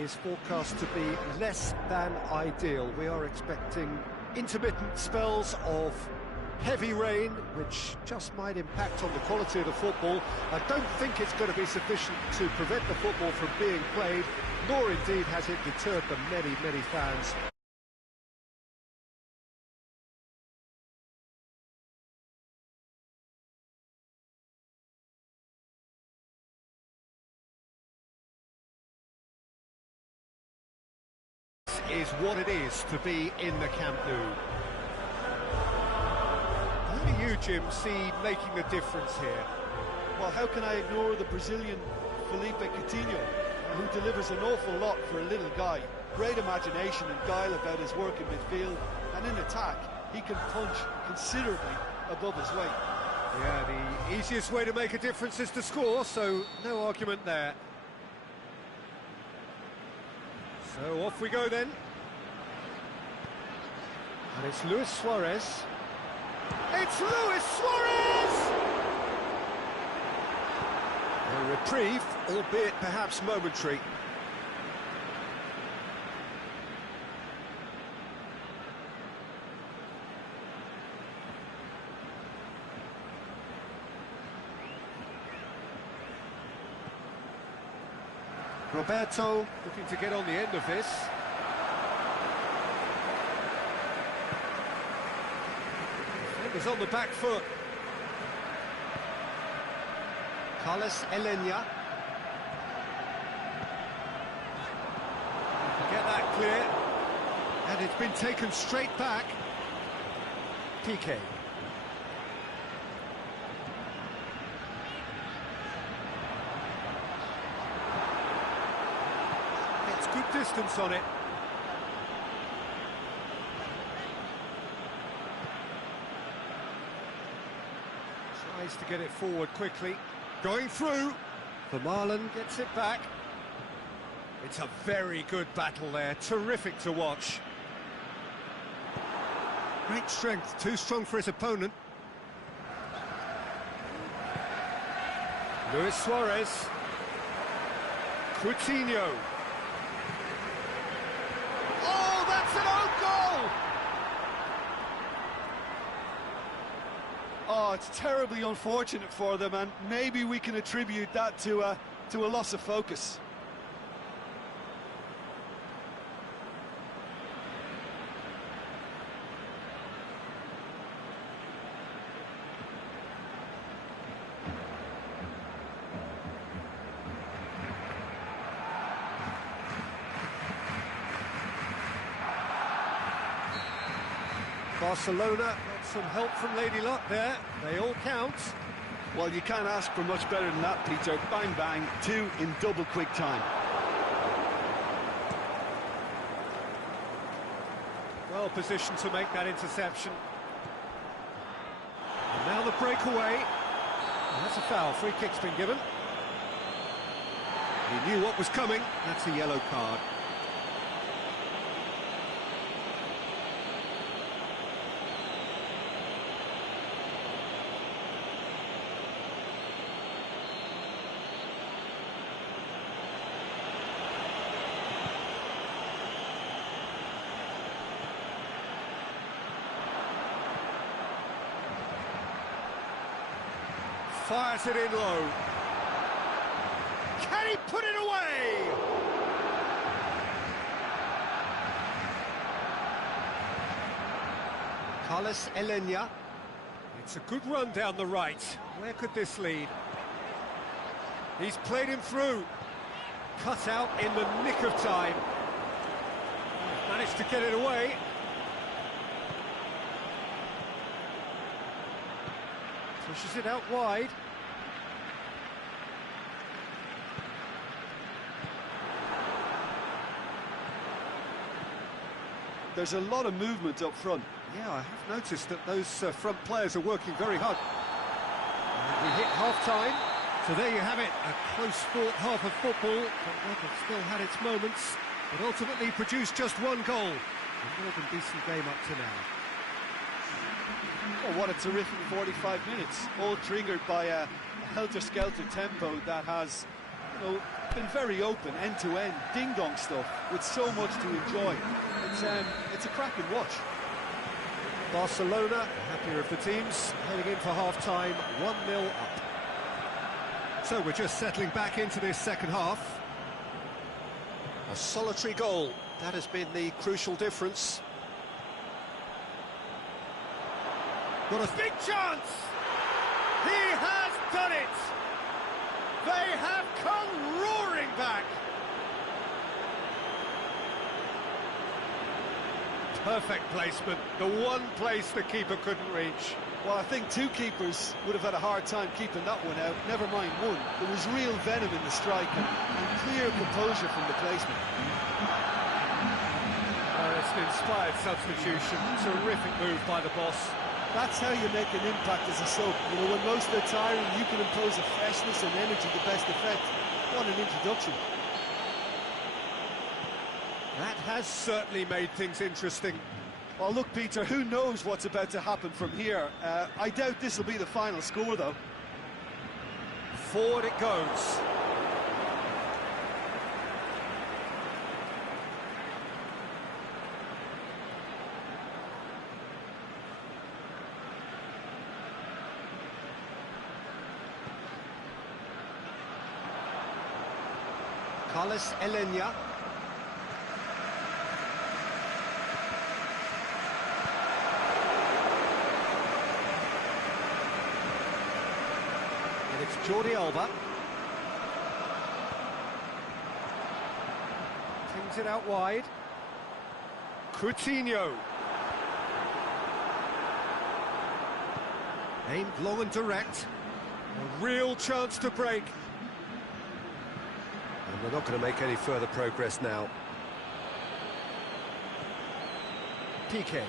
is forecast to be less than ideal. We are expecting intermittent spells of heavy rain, which just might impact on the quality of the football. I don't think it's going to be sufficient to prevent the football from being played, nor indeed has it deterred the many, many fans. Is what it is to be in the Camp Nou. Who do you, Jim, see making the difference here? Well, how can I ignore the Brazilian Felipe Coutinho, who delivers an awful lot for a little guy. Great imagination and guile about his work in midfield, and in attack, he can punch considerably above his weight. Yeah, the easiest way to make a difference is to score, so no argument there. So off we go then. And it's Luis Suarez. It's Luis Suarez! A reprieve, albeit perhaps momentary. Roberto looking to get on the end of this. Defender's on the back foot. Carlos Elenia. Get that clear. And it's been taken straight back. Piqué. Good distance on it. Tries to get it forward quickly. Going through. Vermaelen gets it back. It's a very good battle there. Terrific to watch. Great strength. Too strong for his opponent. Luis Suarez. Coutinho. That's an own goal! Oh, it's terribly unfortunate for them, and maybe we can attribute that to a loss of focus. Barcelona got some help from Lady Luck there. They all count. Well, you can't ask for much better than that, Peter. Bang, bang, two in double quick time. Well positioned to make that interception. And now the breakaway. And that's a foul. Free kick's been given. He knew what was coming. That's a yellow card. Fires it in low. Can he put it away? Carlos Elenia. It's a good run down the right. Where could this lead? He's played him through. Cut out in the nick of time. Managed to get it away. Pushes it out wide. There's a lot of movement up front. Yeah, I have noticed that those front players are working very hard. And we hit half-time, so there you have it. A close-fought half of football, but one that still had its moments, but ultimately produced just one goal. A more than decent game up to now. Oh, what a terrific 45 minutes, all triggered by a helter-skelter tempo that has, Been very open, end-to-end, ding-dong stuff, with so much to enjoy. It's a cracking watch. Barcelona, the happier of the teams, heading in for half-time, 1-0 up. So we're just settling back into this second half. A solitary goal, that has been the crucial difference. Got a big chance! He has done it! They have come roaring back! Perfect placement, the one place the keeper couldn't reach. Well, I think two keepers would have had a hard time keeping that one out, never mind one. There was real venom in the strike and clear composure from the placement. It's an inspired substitution, terrific move by the boss. That's how you make an impact as a sub. You know, when most are tiring, you can impose a freshness and energy to best effect. What an introduction. That has certainly made things interesting. Well, look, Peter, who knows what's about to happen from here? I doubt this will be the final score, though. Forward it goes. Carlos Elenya. And it's Jordi Alba. Tings it out wide. Coutinho. Aimed long and direct. A real chance to break. And we're not going to make any further progress now. Piqué.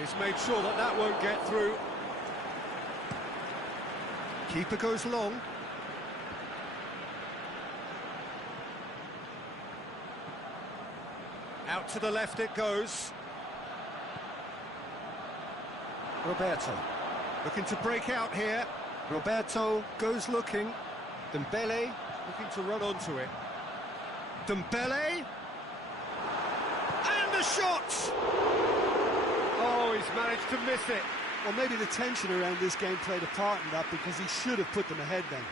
He's made sure that that won't get through. Keeper goes long. Out to the left it goes. Roberto. Looking to break out here. Roberto goes looking. Dembele looking to run onto it. Dembele! And the shot! Oh, he's managed to miss it. Well, maybe the tension around this game played a part in that, because he should have put them ahead then.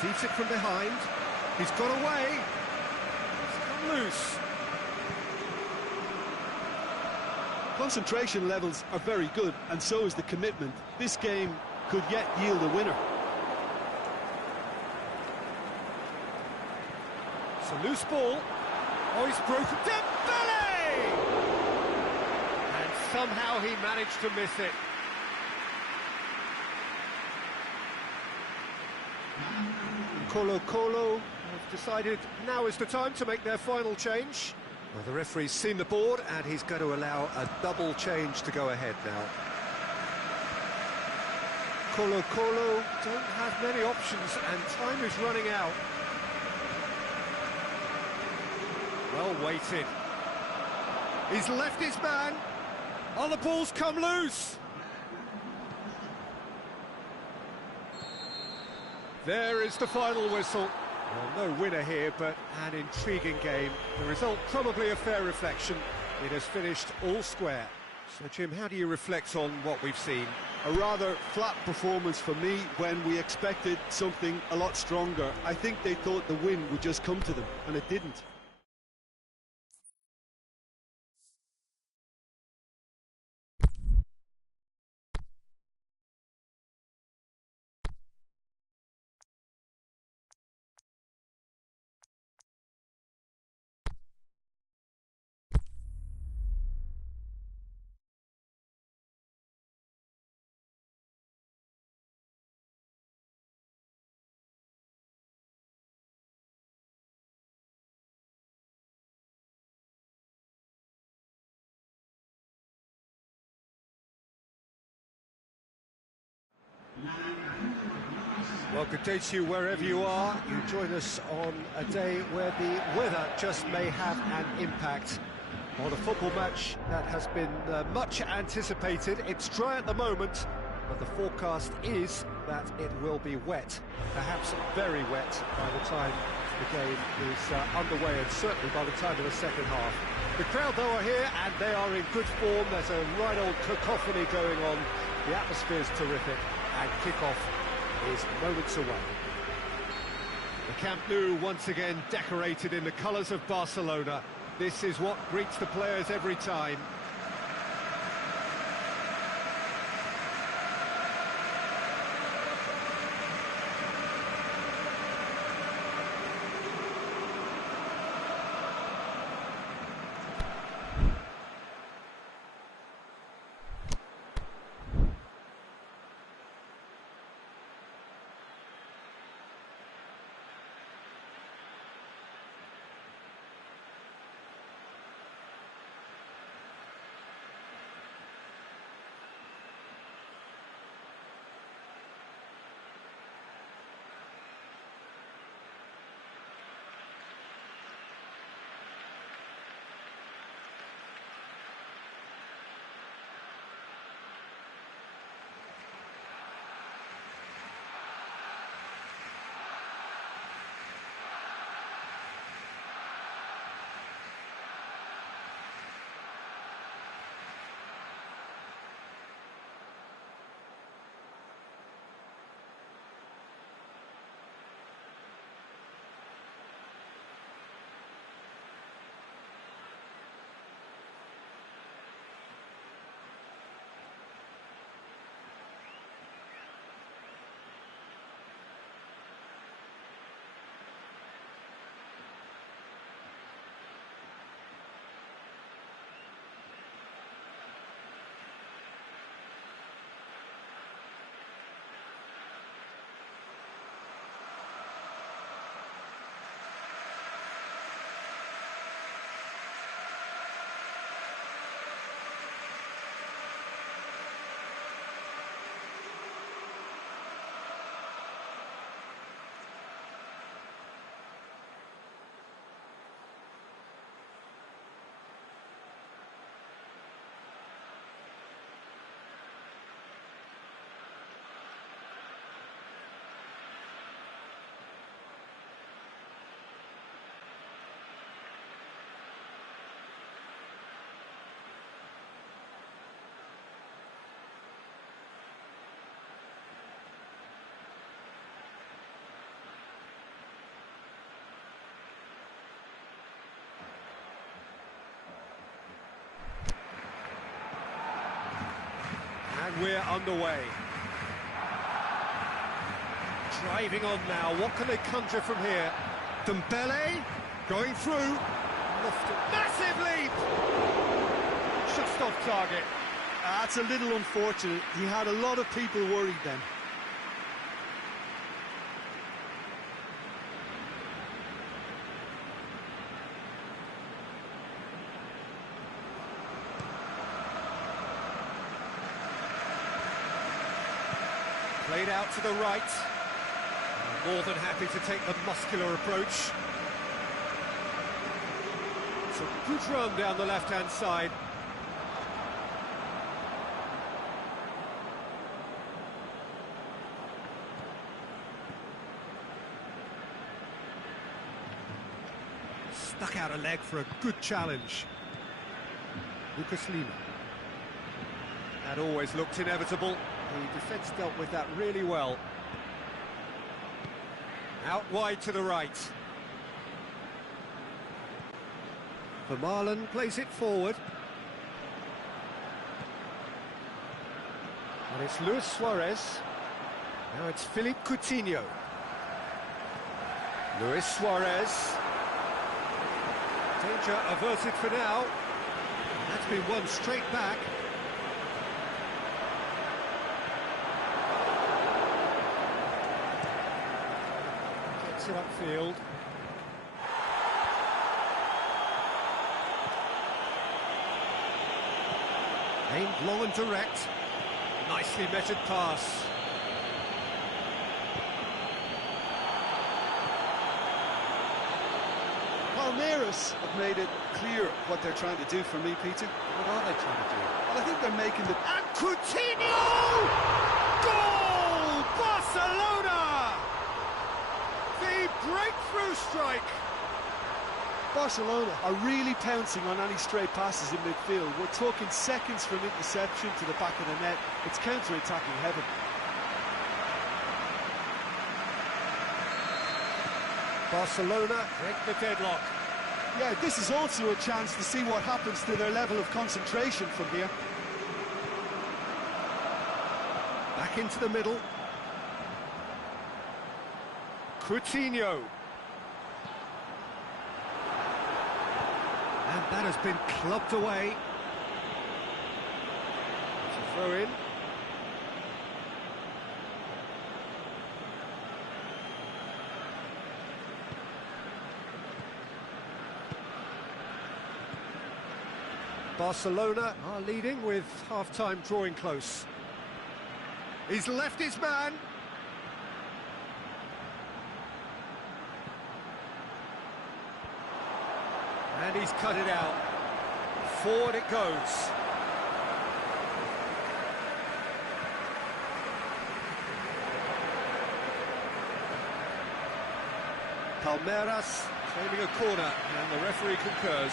Sees it from behind. He's got away. He's come loose. Concentration levels are very good, and so is the commitment. This game could yet yield a winner. It's a loose ball. Oh, he's broken. Dembele! And somehow he managed to miss it. Colo-Colo have decided now is the time to make their final change. Well, the referee's seen the board and he's going to allow a double change to go ahead now. Colo-Colo don't have many options and time is running out. Well weighted. He's left his man. Oh, the ball's come loose. There is the final whistle. Well, no winner here, but an intriguing game. The result probably a fair reflection. It has finished all square. So, Jim, how do you reflect on what we've seen? A rather flat performance for me when we expected something a lot stronger. I think they thought the win would just come to them, and it didn't. Well, good day to you wherever you are. You join us on a day where the weather just may have an impact on a football match that has been much anticipated. It's dry at the moment, but the forecast is that it will be wet, perhaps very wet by the time the game is underway, and certainly by the time of the second half. The crowd, though, are here, and they are in good form. There's a right old cacophony going on. The atmosphere's terrific, and kick-off is moments away. The Camp Nou once again decorated in the colours of Barcelona. This is what greets the players every time. And we're underway. Driving on now, what can they conjure from here? Dembele, going through. Massive leap! Just off target. That's a little unfortunate. He had a lot of people worried then. Played out to the right. More than happy to take the muscular approach. It's a good run down the left-hand side. Stuck out a leg for a good challenge. Lucas Lima. That always looked inevitable. The defence dealt with that really well. Out wide to the right. Vermaelen plays it forward. And it's Luis Suarez. Now it's Philippe Coutinho. Luis Suarez. Danger averted for now. That's been won straight back. Gets it upfield. Aimed long and direct. Nicely measured pass. Palmeiras have made it clear what they're trying to do for me, Peter. What are they trying to do? Well, I think they're making the... And Coutinho! Goal! Barcelona! The breakthrough strike! Barcelona are really pouncing on any stray passes in midfield. We're talking seconds from interception to the back of the net. It's counter-attacking heaven. Barcelona break the deadlock. Yeah, this is also a chance to see what happens to their level of concentration from here. Back into the middle. Coutinho. And that has been clubbed away. It's a throw in. Barcelona are leading with half-time drawing close. He's left his man. And he's cut it out. Forward it goes. Palmeiras claiming a corner, and the referee concurs.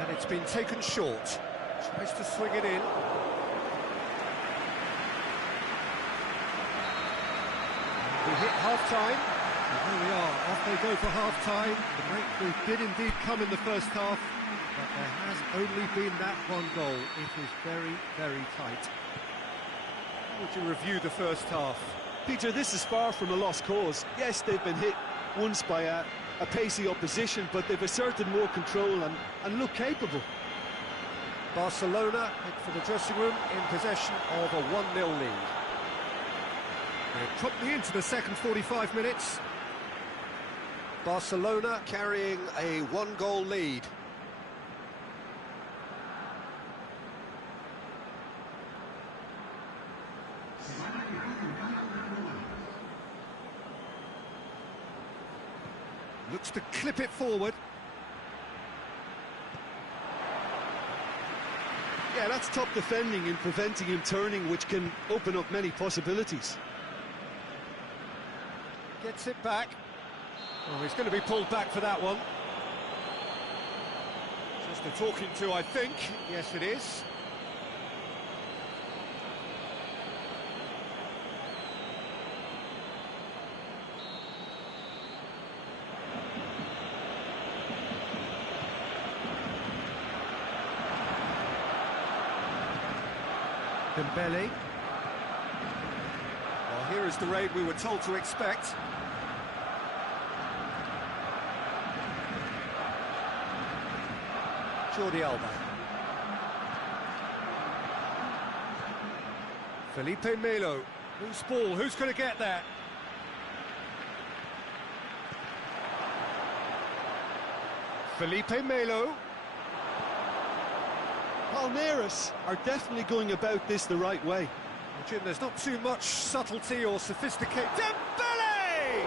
And it's been taken short. Tries to swing it in. We hit half-time. And here we are, off they go for half-time. The breakthrough did indeed come in the first half, but there has only been that one goal. It is very, very tight. How would you review the first half? Peter, this is far from a lost cause. Yes, they've been hit once by a pacey opposition, but they've asserted more control and look capable. Barcelona head for the dressing room in possession of a 1-0 lead. We're promptly into the second 45 minutes. Barcelona carrying a 1-goal lead. Looks to clip it forward. Yeah, that's top defending and preventing him turning, which can open up many possibilities. Gets it back. Oh, he's going to be pulled back for that one. Just a talking to, I think. Yes, it is. Dembele. Well, here is the raid we were told to expect. Jordi Alba. Felipe Melo. Loose ball, who's going to get that? Felipe Melo. Palmeiras are definitely going about this the right way. Well, Jim, there's not too much subtlety or sophistication. Dembele!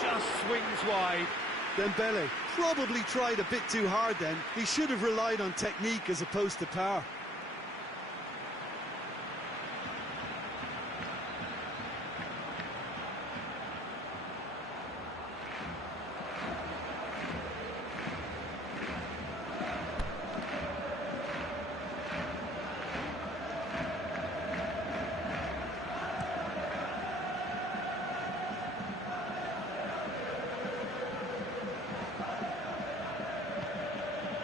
Just swings wide. Dembele probably tried a bit too hard then. He should have relied on technique as opposed to power.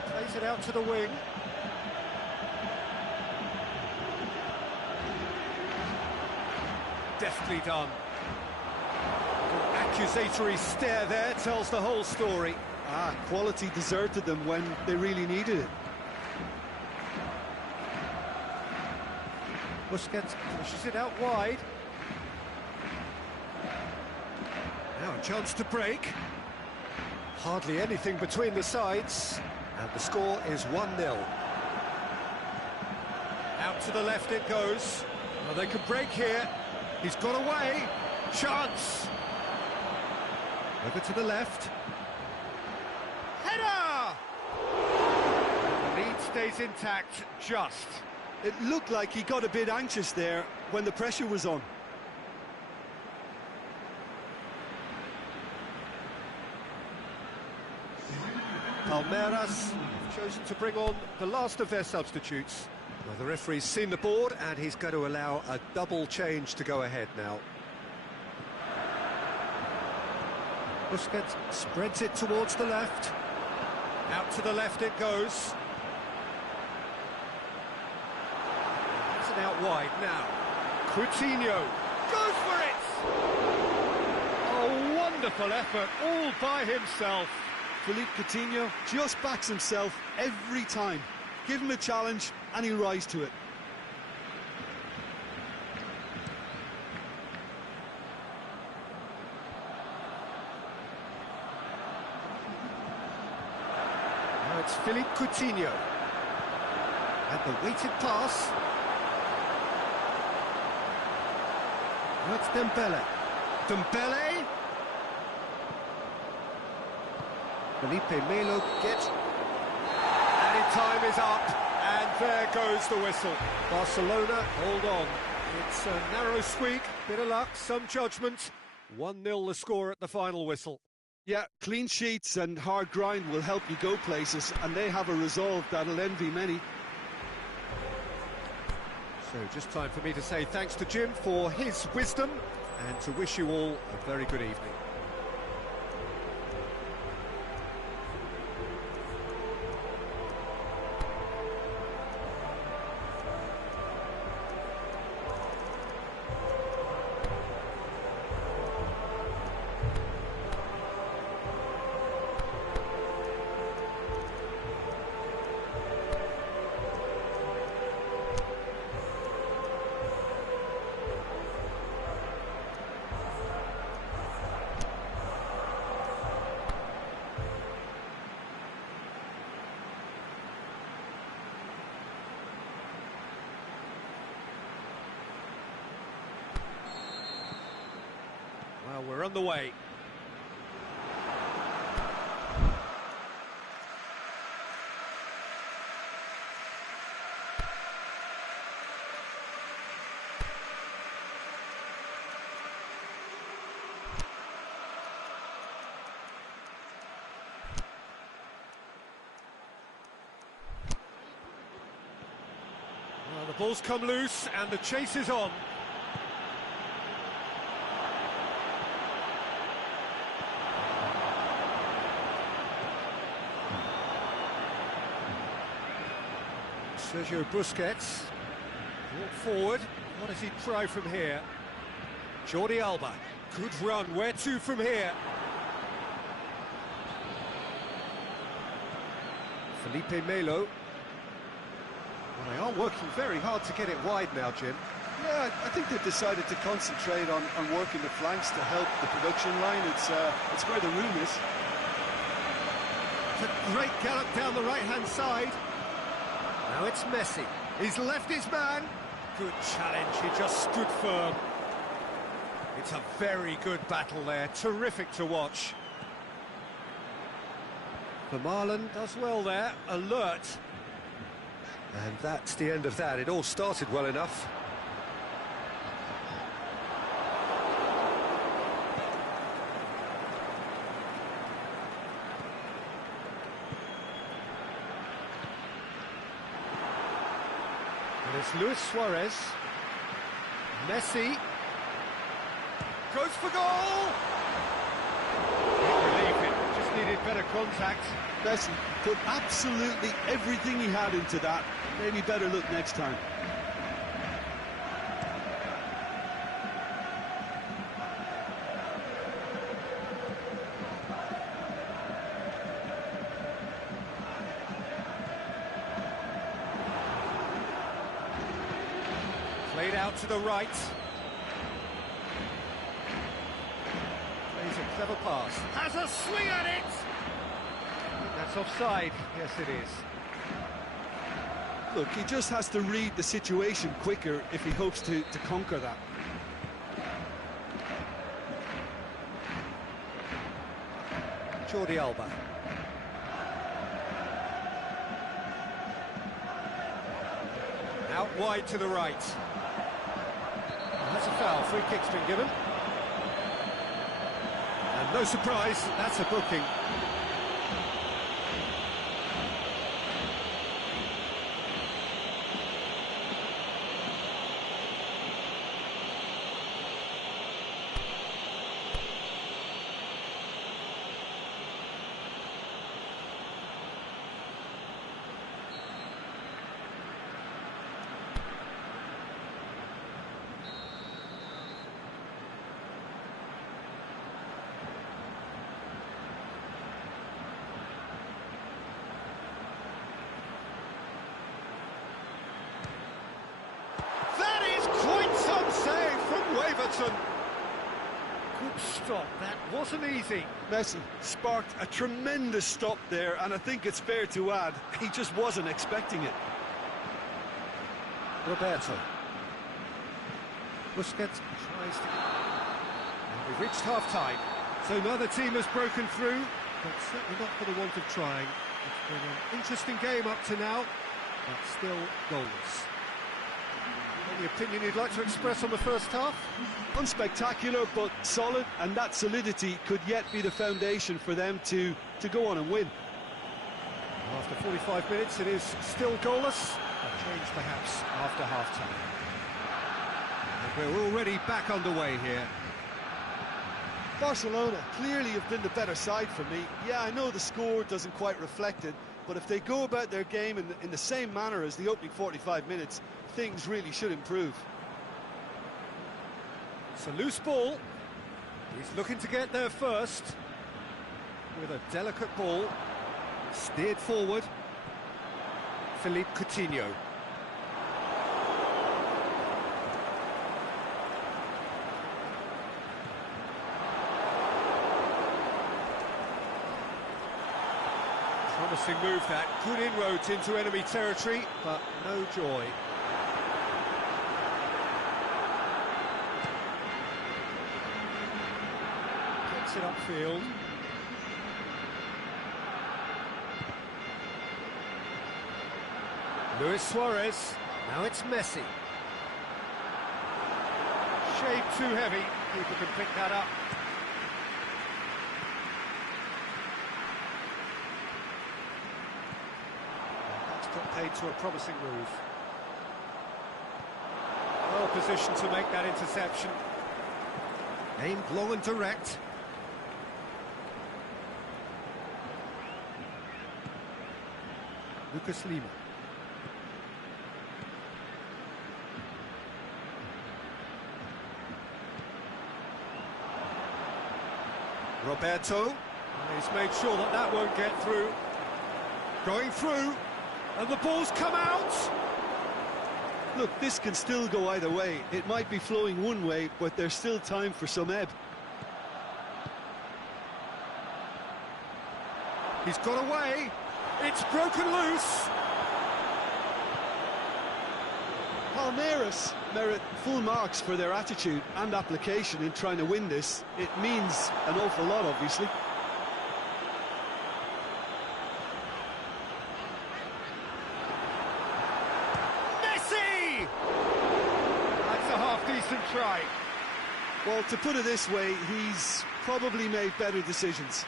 Plays it out to the wing. Deftly done. An accusatory stare there tells the whole story. Quality deserted them when they really needed it. Busquets pushes it out wide. Now Chance to break. Hardly anything between the sides. And the score is 1-0. Out to the left it goes. Well, they could break here. He's got away. Chance. Over to the left. Header! The lead stays intact, just. It looked like he got a bit anxious there when the pressure was on. Palmeiras chosen to bring on the last of their substitutes. Well, the referee's seen the board and he's going to allow a double change to go ahead now. Busquets spreads it towards the left. Out to the left it goes. It's an out wide now. Coutinho goes for it! A wonderful effort all by himself. Philippe Coutinho just backs himself every time. Give him a challenge and he'll rise to it. Now it's Philippe Coutinho. And the weighted pass. Now it's Dembele. Dembele. Felipe Melo gets... And time is up, and there goes the whistle. Barcelona, hold on. It's a narrow squeak, bit of luck, some judgment. 1-0 the score at the final whistle. Yeah, clean sheets and hard grind will help you go places, and they have a resolve that'll envy many. So just time for me to say thanks to Jim for his wisdom, and to wish you all a very good evening. Well, we're on the way. Well, the ball's come loose and the chase is on. Sergio Busquets, brought forward. What does he try from here? Jordi Alba, good run. Where to from here? Felipe Melo. Well, they are working very hard to get it wide now, Jim. Yeah, I think they've decided to concentrate on working the flanks to help the production line. It's where the room is. It's a great gallop down the right-hand side. Now it's Messi. He's left his man. Good challenge, he just stood firm. It's a very good battle there, terrific to watch. Vermaelen does well there, alert. And that's the end of that. It all started well enough. And it's Luis Suarez. Messi. Goes for goal! Can't believe it, just needed better contact. Messi put absolutely everything he had into that. Maybe better look next time. Played out to the right. Plays it Clever pass. Has a swing at it! That's offside. Yes, it is. Look, he just has to read the situation quicker if he hopes to conquer that. Jordi Alba. Out wide to the right. That's a foul. Free kick's been given. And no surprise, that's a booking. Good stop, that wasn't easy. Messi sparked a tremendous stop there, and I think it's fair to add, he just wasn't expecting it. Roberto. Busquets tries to... And we've reached half-time. So another team has broken through, but certainly not for the want of trying. It's been an interesting game up to now, but still goalless. Any opinion you'd like to express on the first half? Unspectacular, but solid, and that solidity could yet be the foundation for them to go on and win. After 45 minutes, it is still goalless. A change, perhaps, after half-time. And we're already back underway here. Barcelona clearly have been the better side for me. Yeah, I know the score doesn't quite reflect it, but if they go about their game in the same manner as the opening 45 minutes, things really should improve. It's a loose ball. He's looking to get there first. With a delicate ball. Steered forward. Philippe Coutinho. Promising move that. Good inroads into enemy territory, but no joy. Gets it upfield. Luis Suarez. Now it's Messi. Shade too heavy. Keeper can pick that up. Got paid to a promising move. Well positioned to make that interception. Aimed long and direct. Lucas Lima. Roberto. He's made sure that that won't get through. Going through. And the ball's come out! Look, this can still go either way. It might be flowing one way, but there's still time for some ebb. He's got away. It's broken loose. Palmeiras merit full marks for their attitude and application in trying to win this. It means an awful lot, obviously. Decent try. Well, to put it this way, he's probably made better decisions.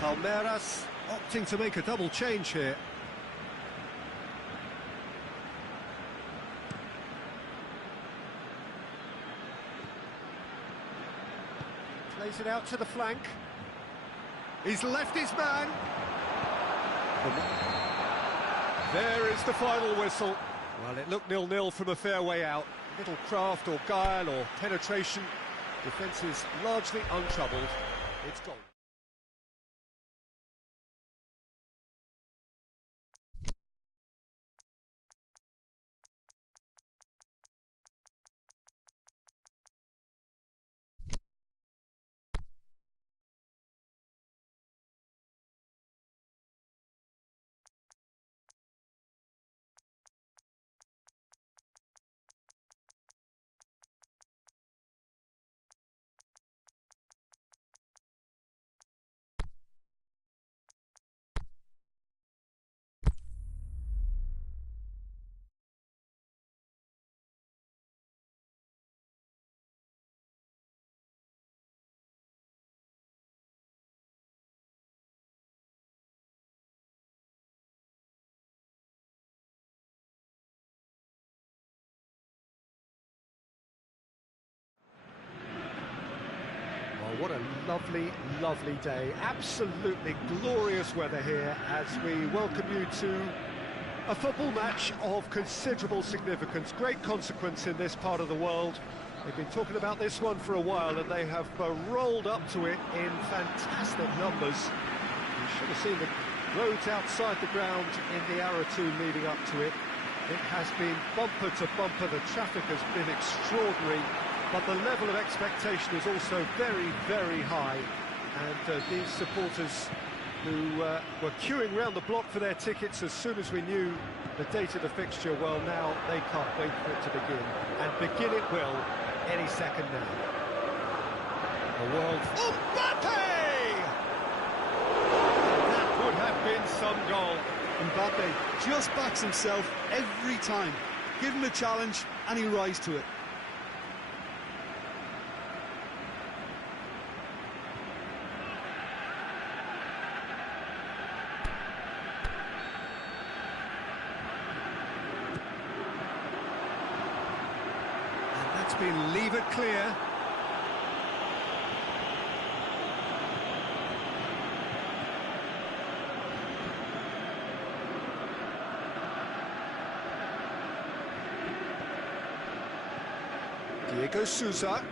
Palmeiras opting to make a double change here. Plays it out to the flank. He's left his man. There is the final whistle. Well, it looked 0-0 from a fair way out. Little craft or guile or penetration. Defence is largely untroubled. It's gone. Well, what a lovely, lovely day. Absolutely glorious weather here as we welcome you to a football match of considerable significance, great consequence in this part of the world. They've been talking about this one for a while and they have rolled up to it in fantastic numbers. You should have seen the roads outside the ground in the hour or two leading up to it. It has been bumper to bumper, the traffic has been extraordinary, but the level of expectation is also very, very high. And these supporters who were queuing round the block for their tickets as soon as we knew the date of the fixture, well, now they can't wait for it to begin. And begin it will any second now. The world... Mbappe! That would have been some goal. Mbappe just backs himself every time. Give him a challenge and he rise to it. And that's been levered clear. Diego Sousa.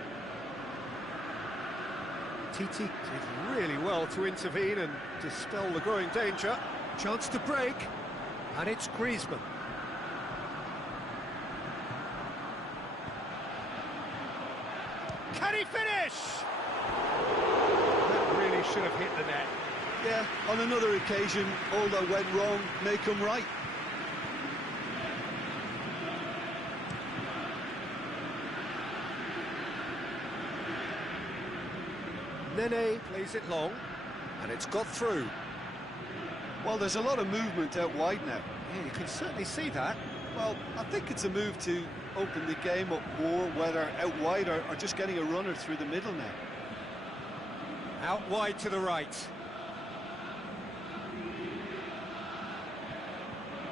Titi did really well to intervene and dispel the growing danger. Chance to break, and it's Griezmann. Can he finish? That really should have hit the net. Yeah, on another occasion, all that went wrong may come right. Nene plays it long, and it's got through. Well, there's a lot of movement out wide now. Yeah, you can certainly see that. Well, I think it's a move to open the game up more, whether out wide or just getting a runner through the middle now. Out wide to the right.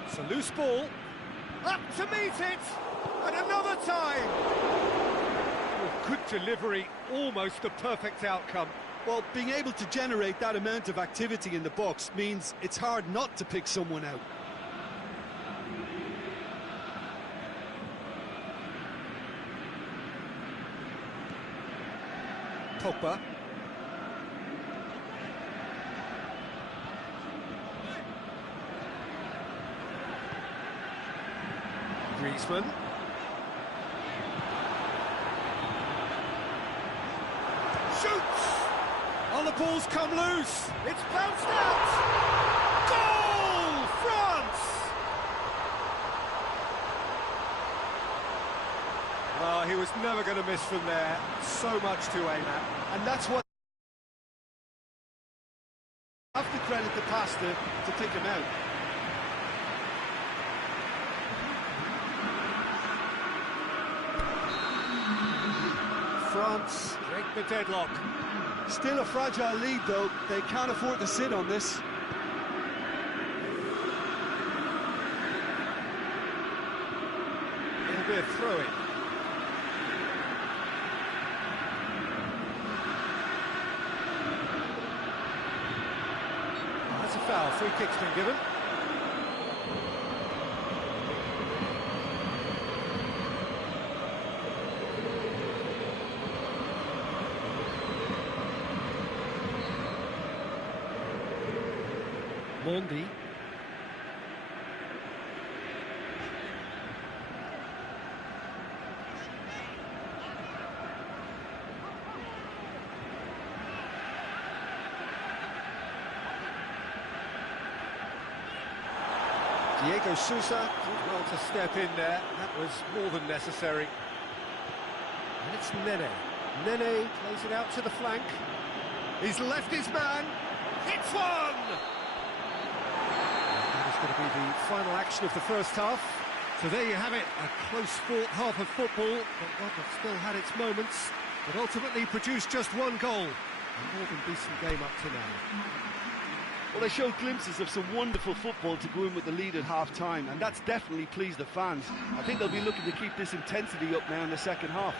It's a loose ball. Up to meet it! And another time! Good delivery, almost the perfect outcome. Well, being able to generate that amount of activity in the box means it's hard not to pick someone out. Pogba. Griezmann. Shoots! Oh, the ball's come loose. It's bounced out. Goal! France! Oh, he was never going to miss from there. So much to aim at. And that's what... I have to credit the pastor to pick him out. France break the deadlock. Still a fragile lead, though. They can't afford to sit on this. It'll be a throw-in. Oh, that's a foul. Free kick's been given. Mondi. Diego Sousa did well to step in there. That was more than necessary. And it's Nene. Nene plays it out to the flank. He's left his man. Hits one! Going to be the final action of the first half. So there you have it, a close-fought half of football, but one that still had its moments, but ultimately produced just one goal. A more than decent game up to now. Well, they showed glimpses of some wonderful football to go in with the lead at half-time, and that's definitely pleased the fans. I think they'll be looking to keep this intensity up now in the second half.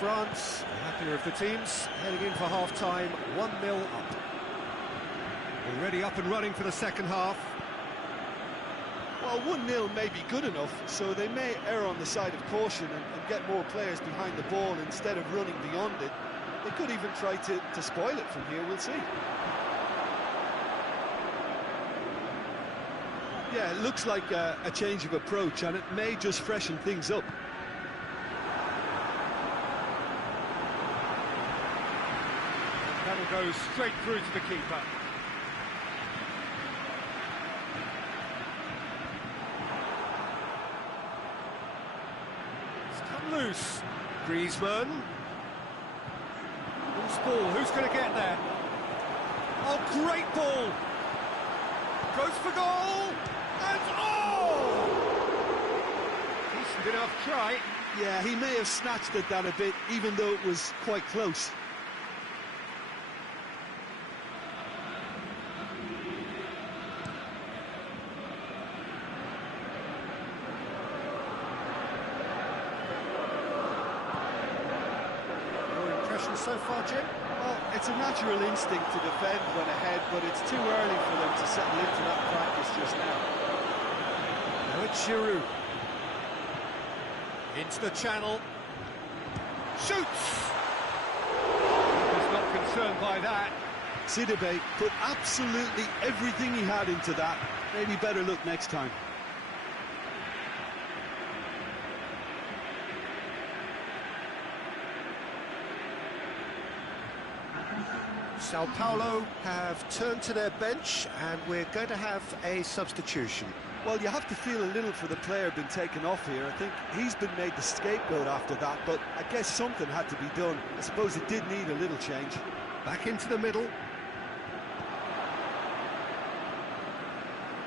France, the happier of the teams, heading in for half-time, 1-0 up. Already up and running for the second half. Well, 1-0 may be good enough, so they may err on the side of caution and get more players behind the ball instead of running beyond it. They could even try to spoil it from here, we'll see. Yeah, it looks like a change of approach, and it may just freshen things up. That'll go straight through to the keeper. It's come loose. Griezmann. Loose ball, who's going to get there? Oh, great ball! Goes for goal! And oh! Decent enough try. Yeah, he may have snatched at that a bit, even though it was quite close. So far, Jim? Well, it's a natural instinct to defend when ahead, but it's too early for them to settle into that practice just now. Now it's Giroud. Into the channel. Shoots! He's not concerned by that. Sidibe put absolutely everything he had into that. Maybe better look next time. Sao Paulo have turned to their bench, and we're going to have a substitution. Well, you have to feel a little for the player being taken off here. I think he's been made the scapegoat after that, but I guess something had to be done. I suppose it did need a little change. Back into the middle.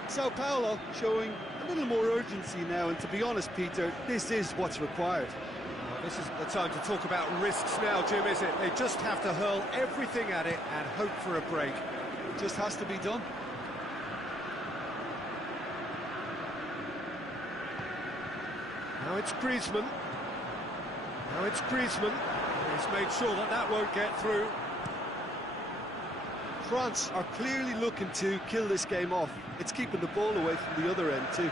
Sao Paulo showing a little more urgency now, and to be honest, Peter, this is what's required. This isn't the time to talk about risks now, Jim, is it? They just have to hurl everything at it and hope for a break. It just has to be done. Now it's Griezmann. Now it's Griezmann. He's made sure that that won't get through. France are clearly looking to kill this game off. It's keeping the ball away from the other end too.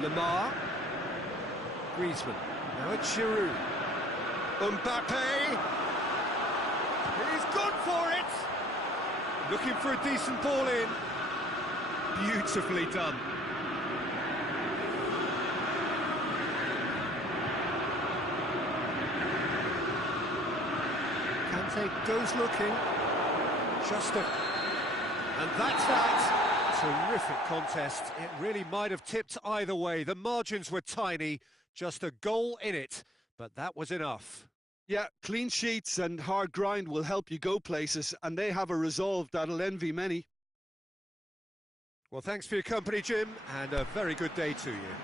Lemar. Griezmann. Now it's Giroud. Mbappe. He's gone for it. Looking for a decent ball in. Beautifully done. Kante goes looking. And that's that. Terrific contest. It really might have tipped either way. The margins were tiny. Just a goal in it, but that was enough. Yeah, clean sheets and hard grind will help you go places, and they have a resolve that'll envy many. Well, thanks for your company, Jim, and a very good day to you.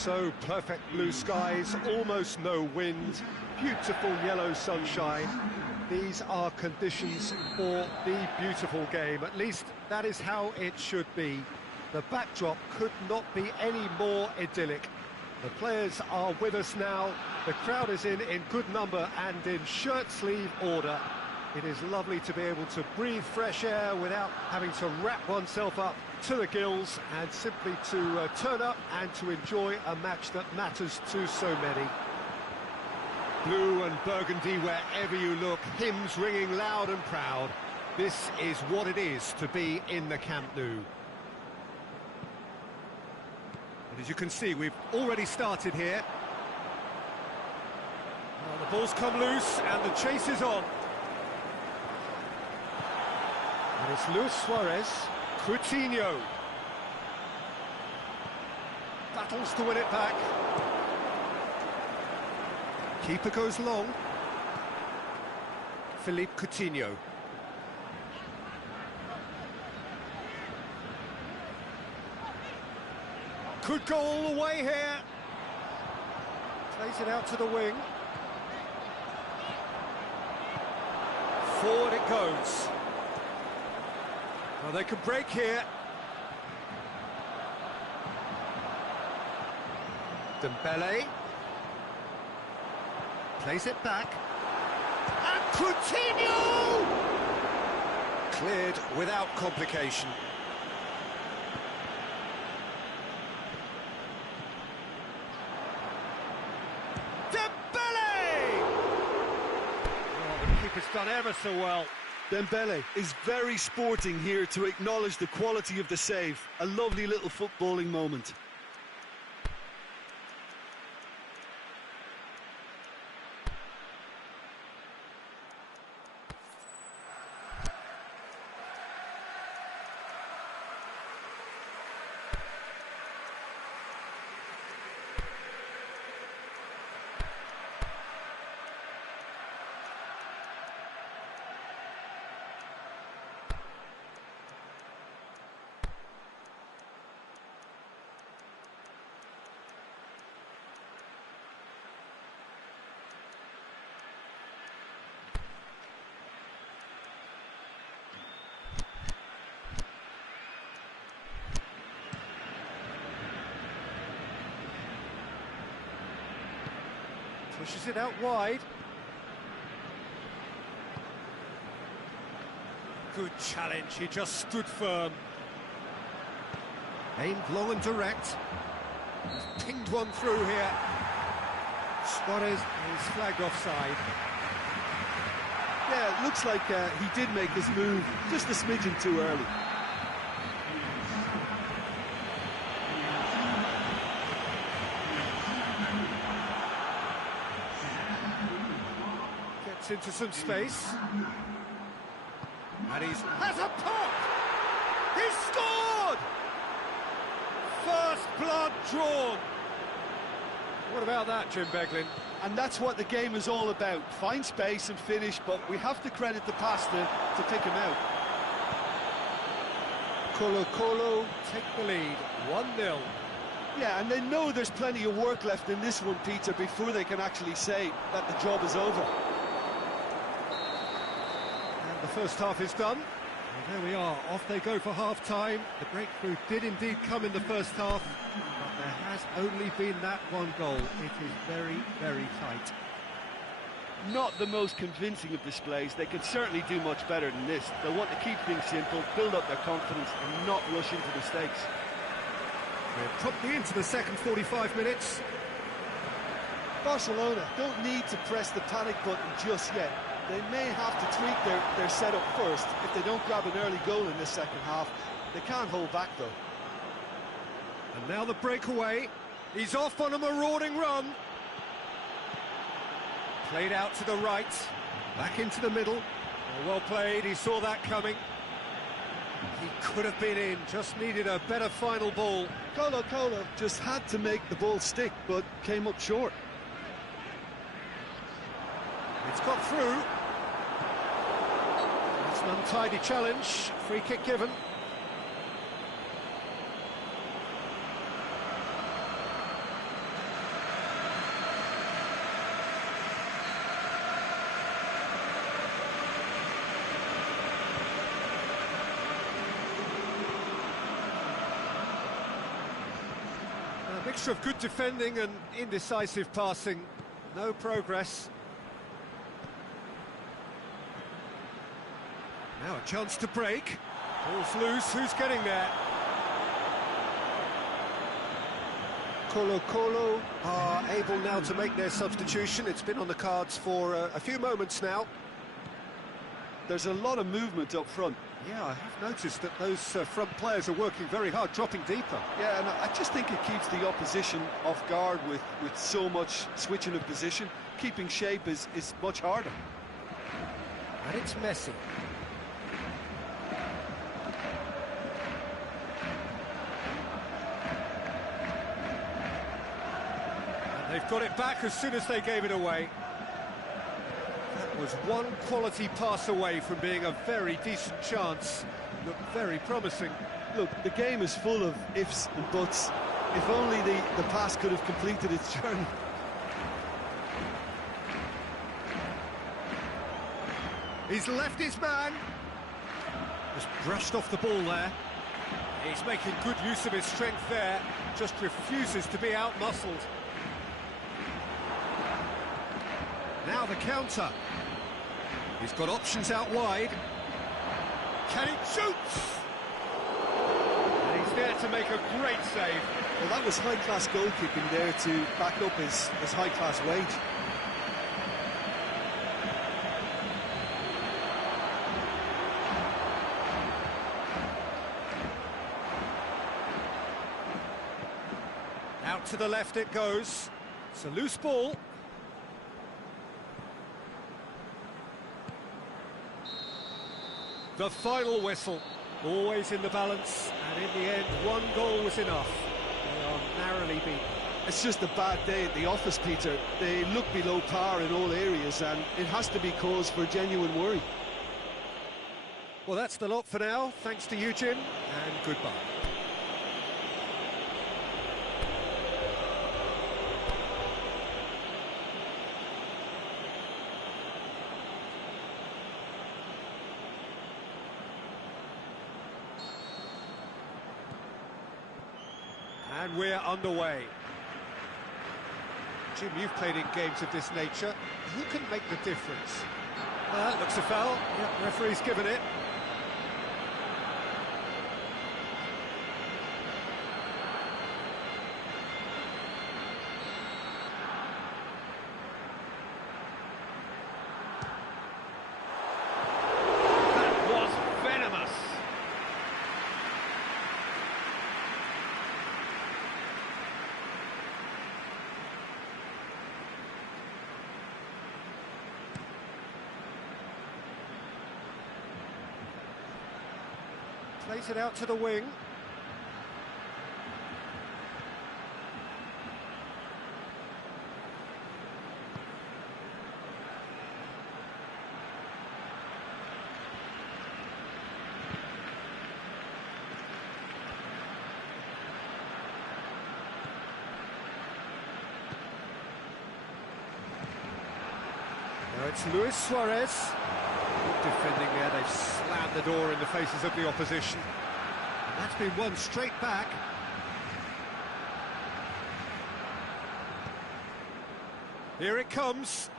So perfect blue skies, almost no wind, beautiful yellow sunshine. These are conditions for the beautiful game. At least that is how it should be. The backdrop could not be any more idyllic. The players are with us now. The crowd is in good number and in shirt-sleeve order. It is lovely to be able to breathe fresh air without having to wrap oneself up to the gills, and simply to turn up and to enjoy a match that matters to so many. Blue and burgundy wherever you look, hymns ringing loud and proud. This is what it is to be in the Camp Nou. And as you can see, we've already started here. Well, the ball's come loose and the chase is on. And it's Luis Suarez. Coutinho battles to win it back. Keeper goes long. Philippe Coutinho. Could go all the way here. Plays it out to the wing. Forward it goes. Well, they could break here. Dembele plays it back. And Coutinho! Cleared without complication. Dembele! Oh, the keeper's done ever so well. Dembele is very sporting here to acknowledge the quality of the save. A lovely little footballing moment. Pushes it out wide. Good challenge, he just stood firm. Aimed long and direct. He's pinged one through here. Suarez is flagged offside. Yeah, it looks like he did make his move just a smidgen too early. Into some space, and has a pop! He's scored! First blood drawn. What about that, Jim Beglin? And that's what the game is all about. Find space and finish, but we have to credit the Pasta to pick him out. Colo-Colo take the lead, 1-0. Yeah, and they know there's plenty of work left in this one, Peter, before they can actually say that the job is over. The first half is done. And there we are, off they go for half-time. The breakthrough did indeed come in the first half, but there has only been that one goal. It is very, very tight. Not the most convincing of displays. They could certainly do much better than this. They'll want to keep things simple, build up their confidence and not rush into mistakes. We're promptly into the second 45 minutes. Barcelona don't need to press the panic button just yet. They may have to tweak their setup first if they don't grab an early goal in this second half. They can't hold back, though. And now the breakaway. He's off on a marauding run. Played out to the right, back into the middle. Well played, he saw that coming. He could have been in, just needed a better final ball. Colo-Colo just had to make the ball stick, but came up short. It's got through. It's an untidy challenge, free kick given. A mixture of good defending and indecisive passing. No progress. Now a chance to break. Ball's loose, who's getting there? Colo-Colo are able now to make their substitution. It's been on the cards for a few moments now. There's a lot of movement up front. Yeah, I have noticed that those front players are working very hard, dropping deeper. Yeah, and I just think it keeps the opposition off guard with so much switching of position. Keeping shape is much harder. And it's Messi. And they've got it back as soon as they gave it away. That was one quality pass away from being a very decent chance. Looked very promising. Look, the game is full of ifs and buts. If only the pass could have completed its journey. He's left his man. Just brushed off the ball there. He's making good use of his strength there. Just refuses to be out-muscled. Now the counter. He's got options out wide. Can he shoot? And he's there to make a great save. Well, that was high-class goalkeeping there to back up his high-class wage. Out to the left it goes. It's a loose ball. The final whistle, always in the balance, and in the end, one goal was enough. They are narrowly beaten. It's just a bad day at the office, Peter. They look below par in all areas, and it has to be cause for genuine worry. Well, that's the lot for now. Thanks to you, Jim, and goodbye. And we're underway. Jim, you've played in games of this nature. Who can make the difference? That looks a foul. Yep, referee's given it. That was venomous. Plays it out to the wing. Now it's Luis Suarez. Good defending there, they've slammed the door in the faces of the opposition. And that's been won straight back. Here it comes.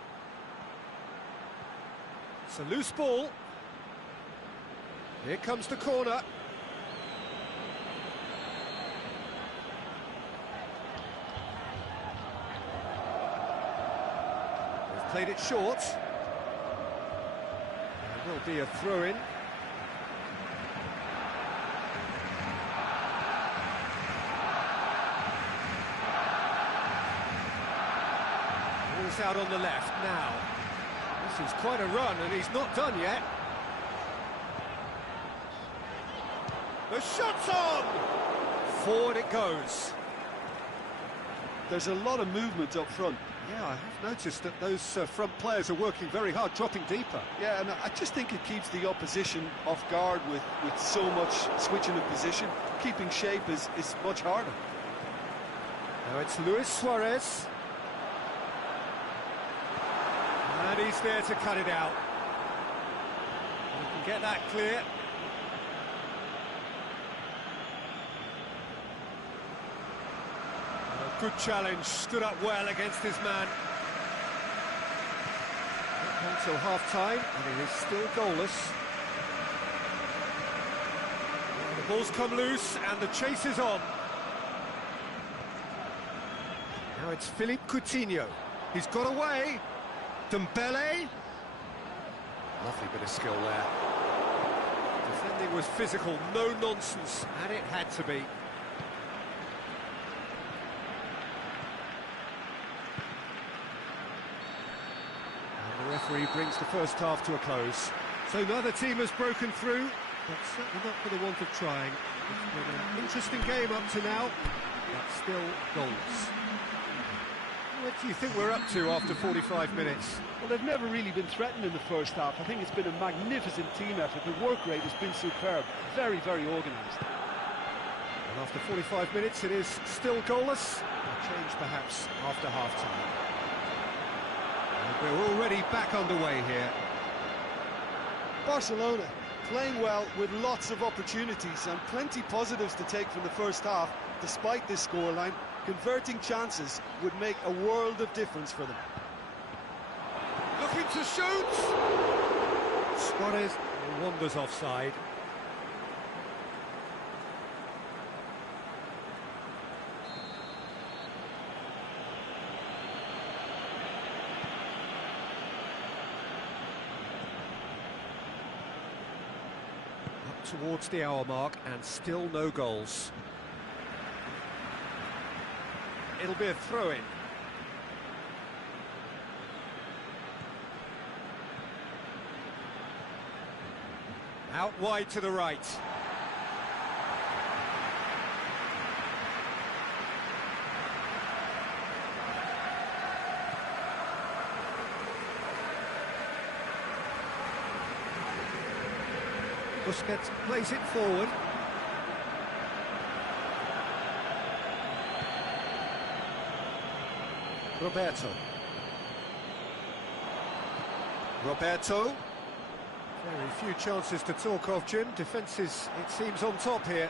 It's a loose ball. Here comes the corner. They've played it short. There will be a throw-in. Ball's out on the left now. This is quite a run, and he's not done yet. The shot's on! Forward it goes. There's a lot of movement up front. Yeah, I have noticed that those front players are working very hard, dropping deeper. Yeah, and I just think it keeps the opposition off guard with so much switching of position. Keeping shape is much harder. Now it's Luis Suarez. And he's there to cut it out. You can get that clear. Good challenge, stood up well against his man. Not until half-time, and it is still goalless. The ball's come loose, and the chase is on. Now it's Philippe Coutinho. He's got away. Dembele. Lovely bit of skill there. Defending was physical, no nonsense, and it had to be. And the referee brings the first half to a close. So neither team has broken through, but certainly not for the want of trying. It's been an interesting game up to now, but still goals. What do you think we're up to after 45 minutes? Well, they've never really been threatened in the first half. I think it's been a magnificent team effort. The work rate has been superb. Very, very organised. And after 45 minutes, it is still goalless. A change, perhaps, after half-time. And we're already back underway here. Barcelona playing well with lots of opportunities and plenty positives to take from the first half, despite this scoreline. Converting chances would make a world of difference for them. Looking to shoot! Suarez wanders offside. Up towards the hour mark and still no goals. It'll be a throw-in. Out wide to the right. Busquets plays it forward. Roberto. Very few chances to talk of, Jim. Defence is, it seems, on top here.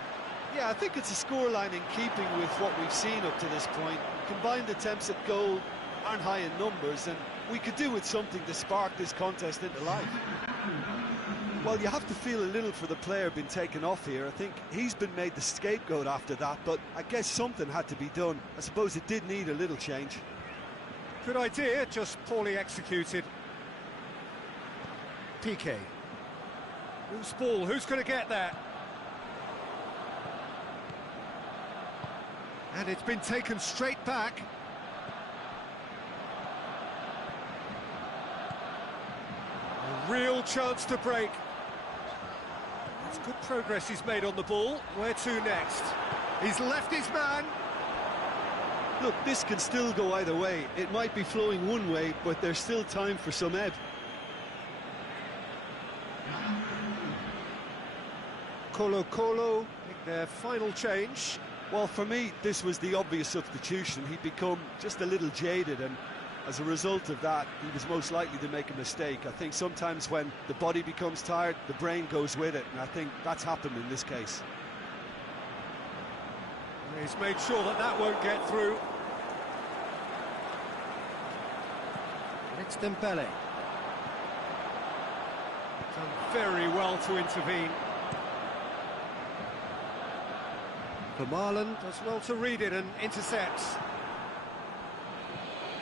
Yeah, I think it's a scoreline in keeping with what we've seen up to this point. Combined attempts at goal aren't high in numbers, and we could do with something to spark this contest into life. Well, you have to feel a little for the player being taken off here. I think he's been made the scapegoat after that, but I guess something had to be done. I suppose it did need a little change. Good idea, just poorly executed. Piqué. Loose ball, who's going to get that? And it's been taken straight back. A real chance to break. That's good progress he's made on the ball. Where to next? He's left his man. Look, this can still go either way. It might be flowing one way, but there's still time for some ebb. Colo-Colo make their final change. Well, for me, this was the obvious substitution. He'd become just a little jaded, and as a result of that, he was most likely to make a mistake. I think sometimes when the body becomes tired, the brain goes with it, and I think that's happened in this case. He's made sure that that won't get through. It's Dembele. Done very well to intervene. Vermaelen does well to read it and intercepts.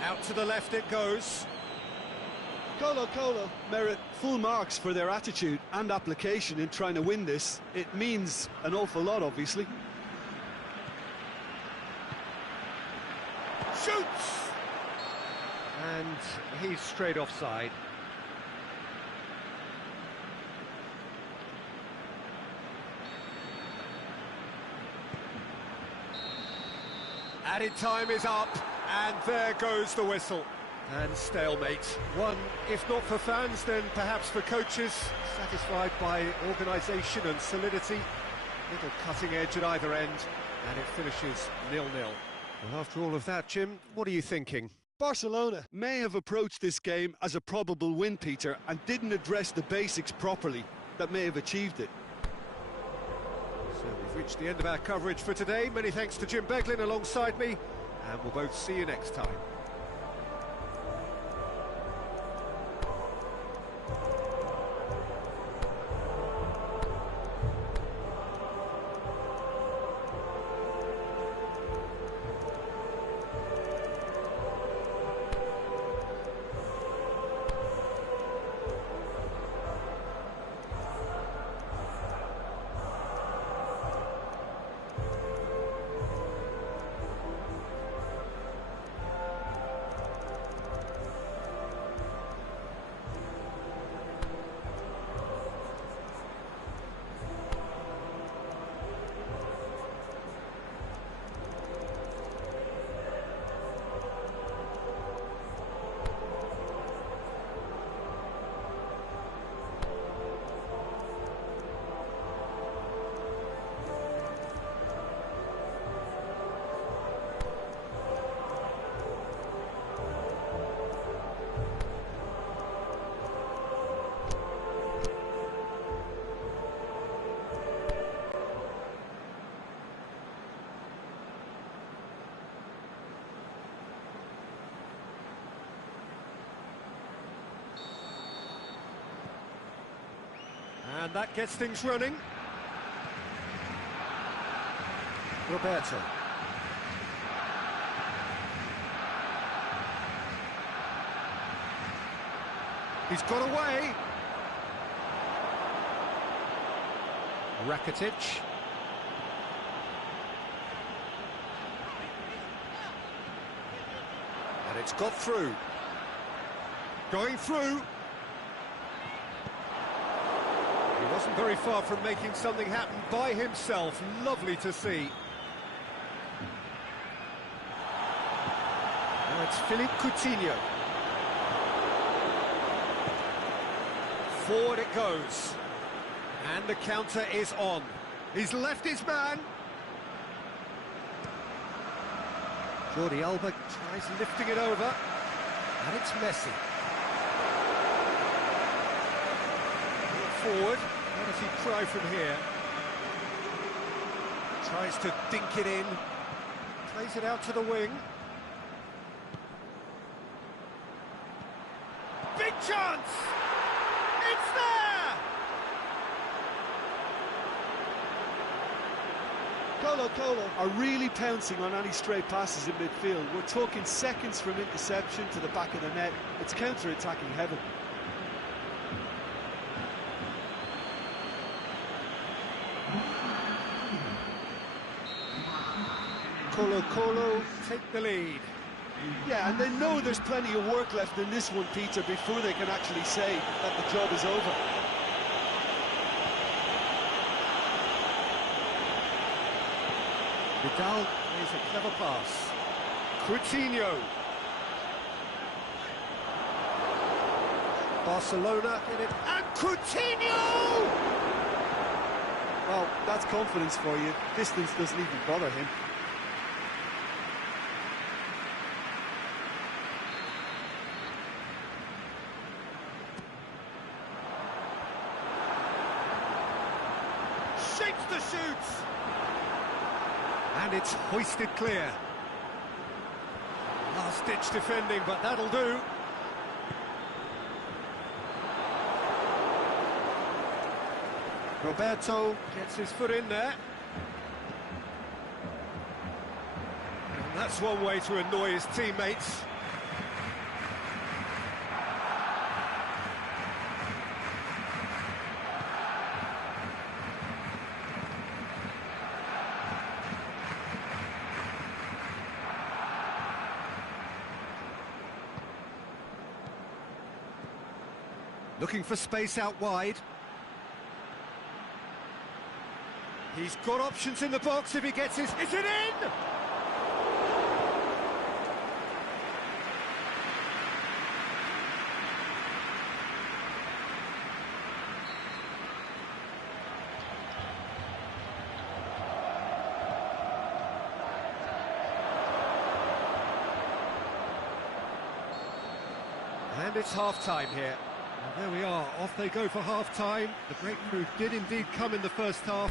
Out to the left it goes. Colo-Colo merit full marks for their attitude and application in trying to win this. It means an awful lot, obviously. Shoots! And he's straight offside. Added time is up, and there goes the whistle. And stalemate. One, if not for fans, then perhaps for coaches, satisfied by organisation and solidity. Little cutting edge at either end, and it finishes 0-0. Well, after all of that, Jim, what are you thinking? Barcelona may have approached this game as a probable win, Peter, and didn't address the basics properly that may have achieved it. So we've reached the end of our coverage for today. Many thanks to Jim Beglin alongside me. And we'll both see you next time. And that gets things running. Roberto. He's got away. Rakitic. And it's got through. Going through. He wasn't very far from making something happen by himself. Lovely to see. Now it's Philippe Coutinho. Forward it goes. And the counter is on. He's left his man. Jordi Alba tries lifting it over. And it's Messi. Forward, what does he try from here? Tries to dink it in, plays it out to the wing. Big chance! It's there! Colo-Colo are really pouncing on any stray passes in midfield. We're talking seconds from interception to the back of the net. It's counter-attacking heaven. Colo-Colo take the lead. Yeah, and they know there's plenty of work left in this one, Peter, before they can actually say that the job is over. Vidal plays a clever pass. Coutinho. Barcelona get it. And Coutinho! Well, that's confidence for you. Distance doesn't even bother him. Shapes the shoots! And it's hoisted clear. Last-ditch defending, but that'll do. Roberto gets his foot in there. And that's one way to annoy his teammates. Looking for space out wide. He's got options in the box if he gets his... Is it in? And it's half-time here. And there we are, off they go for half-time. The breakthrough did indeed come in the first half,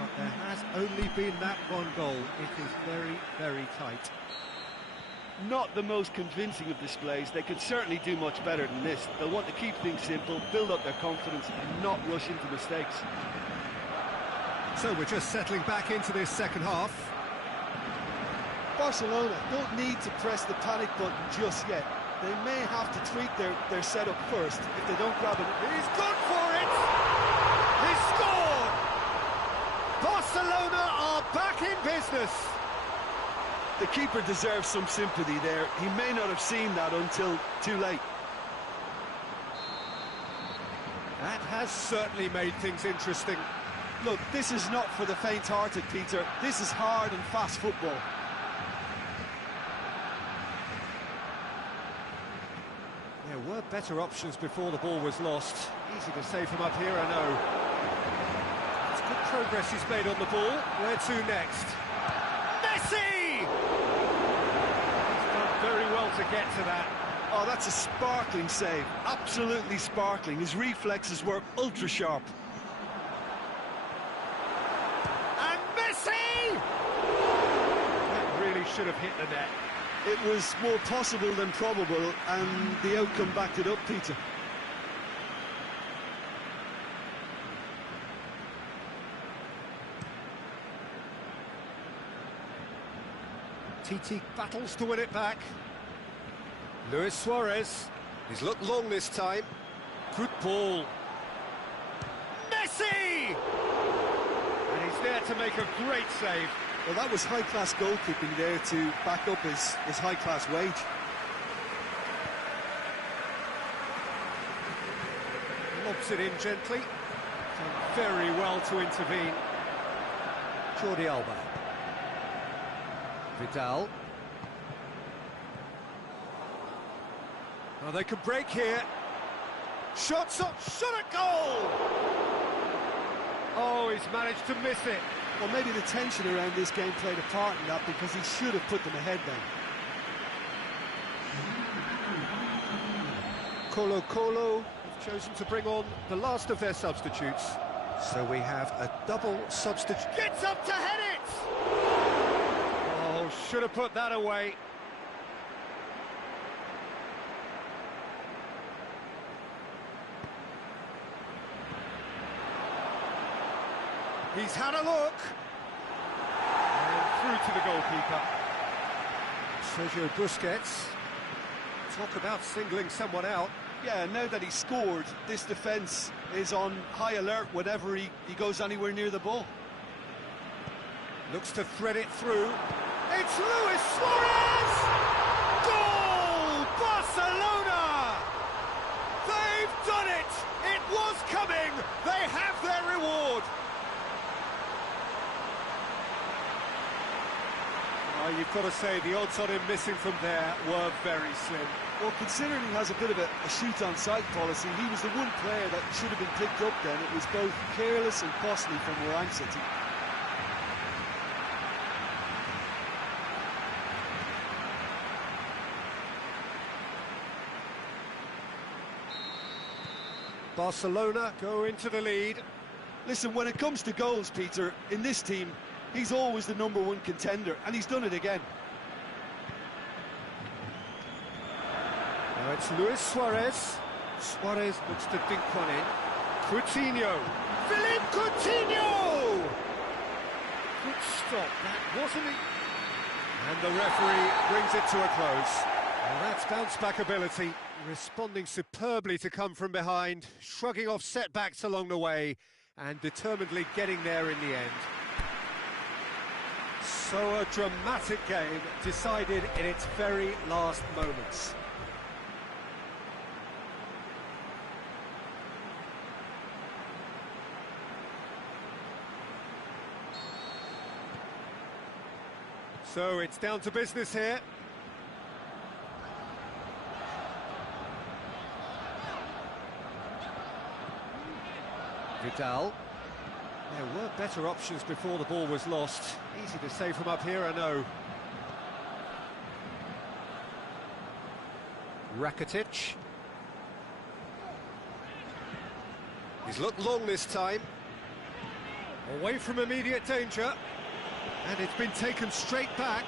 but there has only been that one goal. It is very, very tight. Not the most convincing of displays. They could certainly do much better than this. They'll want to keep things simple, build up their confidence and not rush into mistakes. So we're just settling back into this second half. Barcelona don't need to press the panic button just yet. They may have to tweak their setup first if they don't grab it. He's gone for it! He's scored! Barcelona are back in business! The keeper deserves some sympathy there. He may not have seen that until too late. That has certainly made things interesting. Look, this is not for the faint-hearted, Peter. This is hard and fast football. There were better options before the ball was lost. Easy to say from up here, I know. It's good progress he's made on the ball. Where to next? Messi! He's done very well to get to that. Oh, that's a sparkling save. Absolutely sparkling. His reflexes were ultra-sharp. And Messi! That really should have hit the net. It was more possible than probable, and the outcome backed it up, Peter. Titi battles to win it back. Luis Suarez. He's looked long this time. Good ball. Messi! And he's there to make a great save. Well, that was high-class goalkeeping there to back up his high-class wage. Lobs it in gently. Done very well to intervene. Jordi Alba. Vidal. Oh, they can break here. Shots up, shot at goal! Oh, he's managed to miss it. Well, maybe the tension around this game played a part in that, because he should have put them ahead then. Colo have chosen to bring on the last of their substitutes. So we have a double substitute. Gets up to head it! Oh, should have put that away. He's had a look. And through to the goalkeeper. Sergio Busquets. Talk about singling someone out. Yeah, now that he's scored, this defence is on high alert whenever he goes anywhere near the ball. Looks to thread it through. It's Luis Suarez! Goal! Barcelona! They've done it! It was coming! They have their reward! You've got to say, the odds on him missing from there were very slim. Well, considering he has a bit of a shoot-on-sight policy, he was the one player that should have been picked up then. It was both careless and costly from where I'm sitting. Barcelona go into the lead. Listen, when it comes to goals, Peter, in this team, he's always the #1 contender, and he's done it again. Now it's Luis Suarez. Suarez looks to dink one in. Coutinho. Philippe Coutinho! Good stop, that wasn't it? And the referee brings it to a close. Well, that's bounce-back ability, responding superbly to come from behind, shrugging off setbacks along the way, and determinedly getting there in the end. So a dramatic game decided in its very last moments. So it's down to business here. Vidal. There were better options before the ball was lost. Easy to say from up here, I know. Rakitic. He's looked long this time. Away from immediate danger. And it's been taken straight back.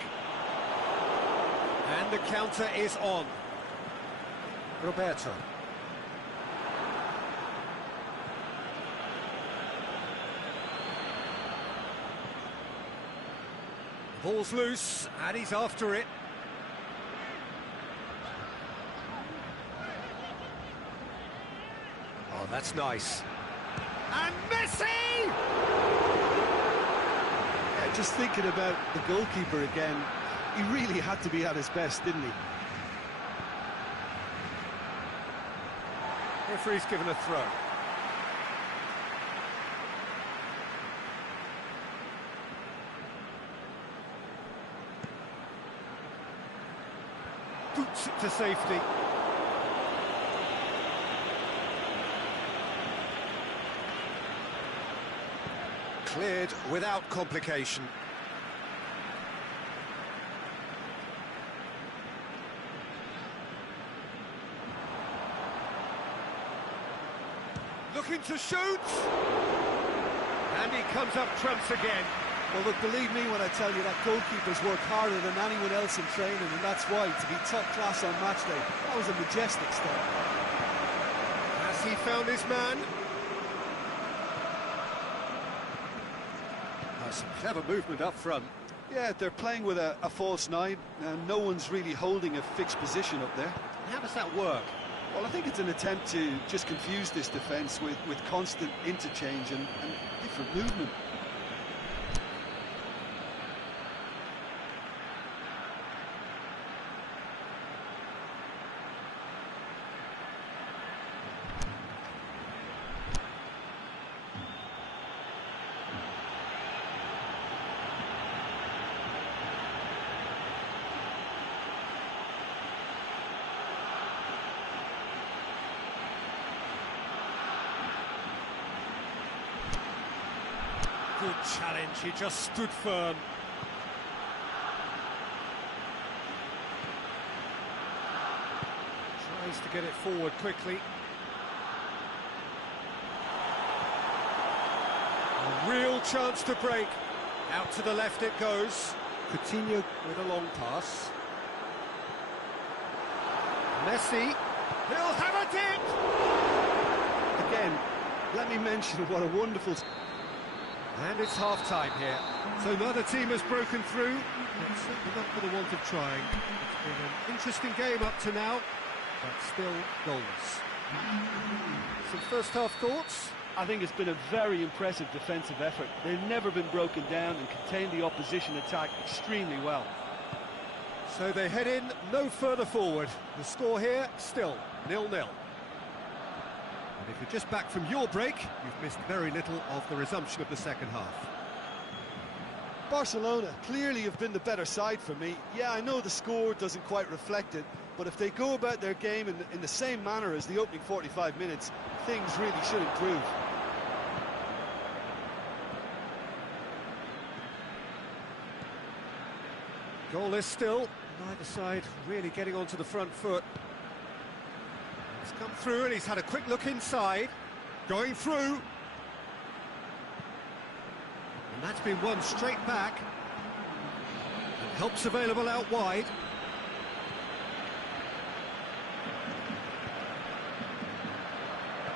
And the counter is on. Roberto. Ball's loose, and he's after it. Oh, that's nice. And Messi! Yeah, just thinking about the goalkeeper again, he really had to be at his best, didn't he? Referee's given a throw. Boots it to safety. Cleared without complication. Looking to shoot! And he comes up trumps again. Well, look, believe me when I tell you that goalkeepers work harder than anyone else in training, and that's why, to be top class on match day, that was a majestic start. Has he found his man? Some clever movement up front. Yeah, they're playing with a false nine, and no one's really holding a fixed position up there. How does that work? Well, I think it's an attempt to just confuse this defence with constant interchange and different movement. Good challenge, he just stood firm. Tries to get it forward quickly. A real chance to break. Out to the left it goes. Coutinho with a long pass. Messi, he'll have it! Again, let me mention what a wonderful... And it's half-time here. So neither team has broken through, but certainly not for the want of trying. It's been an interesting game up to now, but still goalless. Some first-half thoughts? I think it's been a very impressive defensive effort. They've never been broken down and contained the opposition attack extremely well. So they head in no further forward. The score here, still 0-0. And if you're just back from your break, you've missed very little of the resumption of the second half. Barcelona clearly have been the better side for me. Yeah, I know the score doesn't quite reflect it, but if they go about their game in the same manner as the opening 45 minutes, things really should improve. Goalless still, neither side really getting onto the front foot. He's come through and he's had a quick look inside. Going through. And that's been won straight back. And help's available out wide.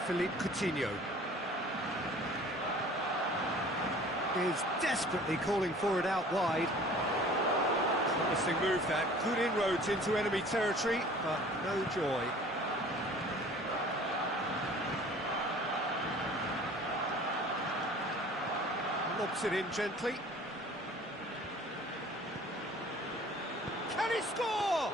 Philippe Coutinho is desperately calling for it out wide. Promising move that. Good inroads into enemy territory, but no joy. Lobs it in gently. Can he score?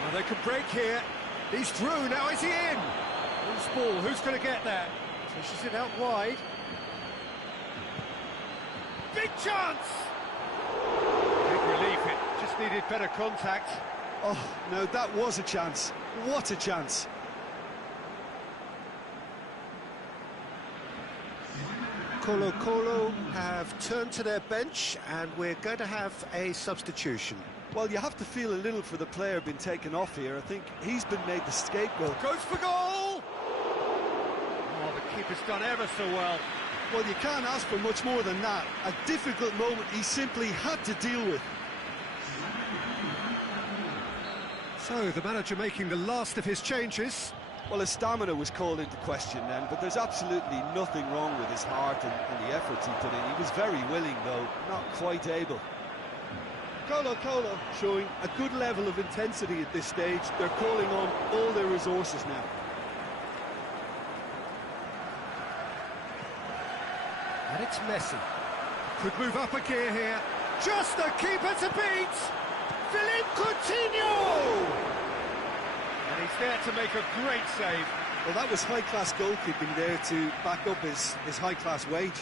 Well, they could break here. He's through, now is he in? Loose ball, who's going to get that? Pushes it out wide. Big chance! Big relief, it just needed better contact. Oh, no, that was a chance. What a chance. Colo-Colo have turned to their bench and we're going to have a substitution. Well, you have to feel a little for the player being taken off here. I think he's been made the scapegoat. Goes for goal! Oh, the keeper's done ever so well. Well, you can't ask for much more than that. A difficult moment he simply had to deal with. So, the manager making the last of his changes. Well, his stamina was called into question then, but there's absolutely nothing wrong with his heart and the efforts he put in. He was very willing, though, not quite able. Colo-Colo showing a good level of intensity at this stage. They're calling on all their resources now. And it's Messi. Could move up a gear here. Just the keeper to beat! Philippe Coutinho! And he's there to make a great save. Well, that was high-class goalkeeping there to back up his high-class wage.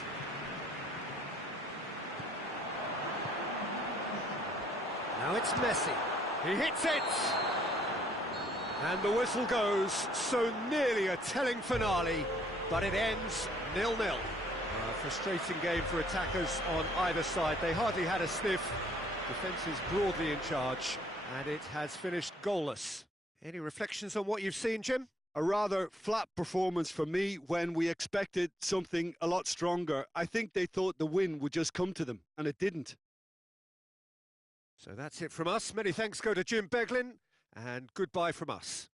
Now it's Messi. He hits it! And the whistle goes. So nearly a telling finale, but it ends 0-0. A frustrating game for attackers on either side. They hardly had a sniff. Defence is broadly in charge, and it has finished goalless. Any reflections on what you've seen, Jim? A rather flat performance for me when we expected something a lot stronger. I think they thought the win would just come to them, and it didn't. So that's it from us. Many thanks go to Jim Beglin, and goodbye from us.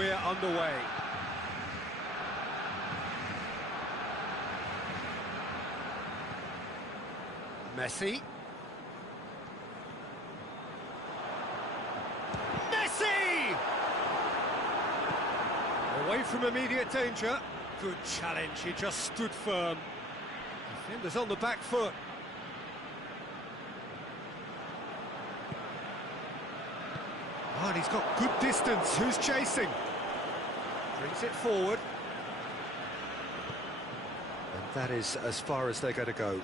we're underway. Messi. Messi! Away from immediate danger. Good challenge, he just stood firm. Defenders on the back foot. Oh, and he's got good distance. Who's chasing? Brings it forward. And that is as far as they're going to go.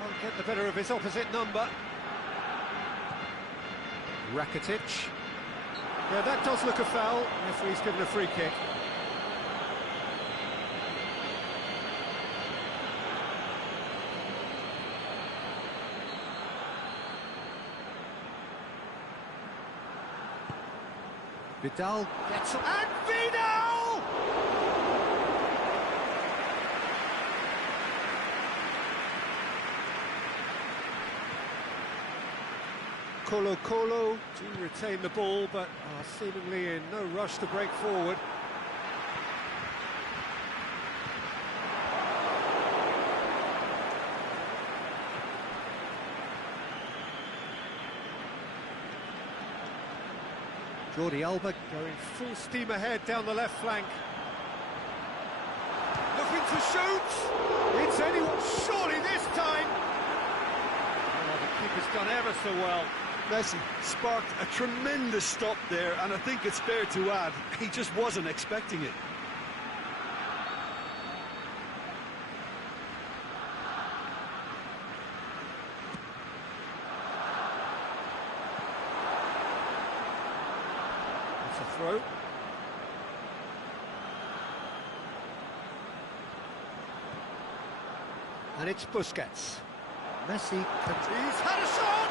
Can't get the better of his opposite number. Rakitic. Yeah, that does look a foul. Referee's given a free kick. Vidal gets on, and Vidal! Colo-Colo do retain the ball, but are seemingly in no rush to break forward. Jordi Alba going full steam ahead down the left flank. Looking to shoot! It's anyone, surely this time! Oh, the keeper's done ever so well. Messi sparked a tremendous stop there, and I think it's fair to add, he just wasn't expecting it. It's a throw. And it's Busquets. Messi, he's had a shot!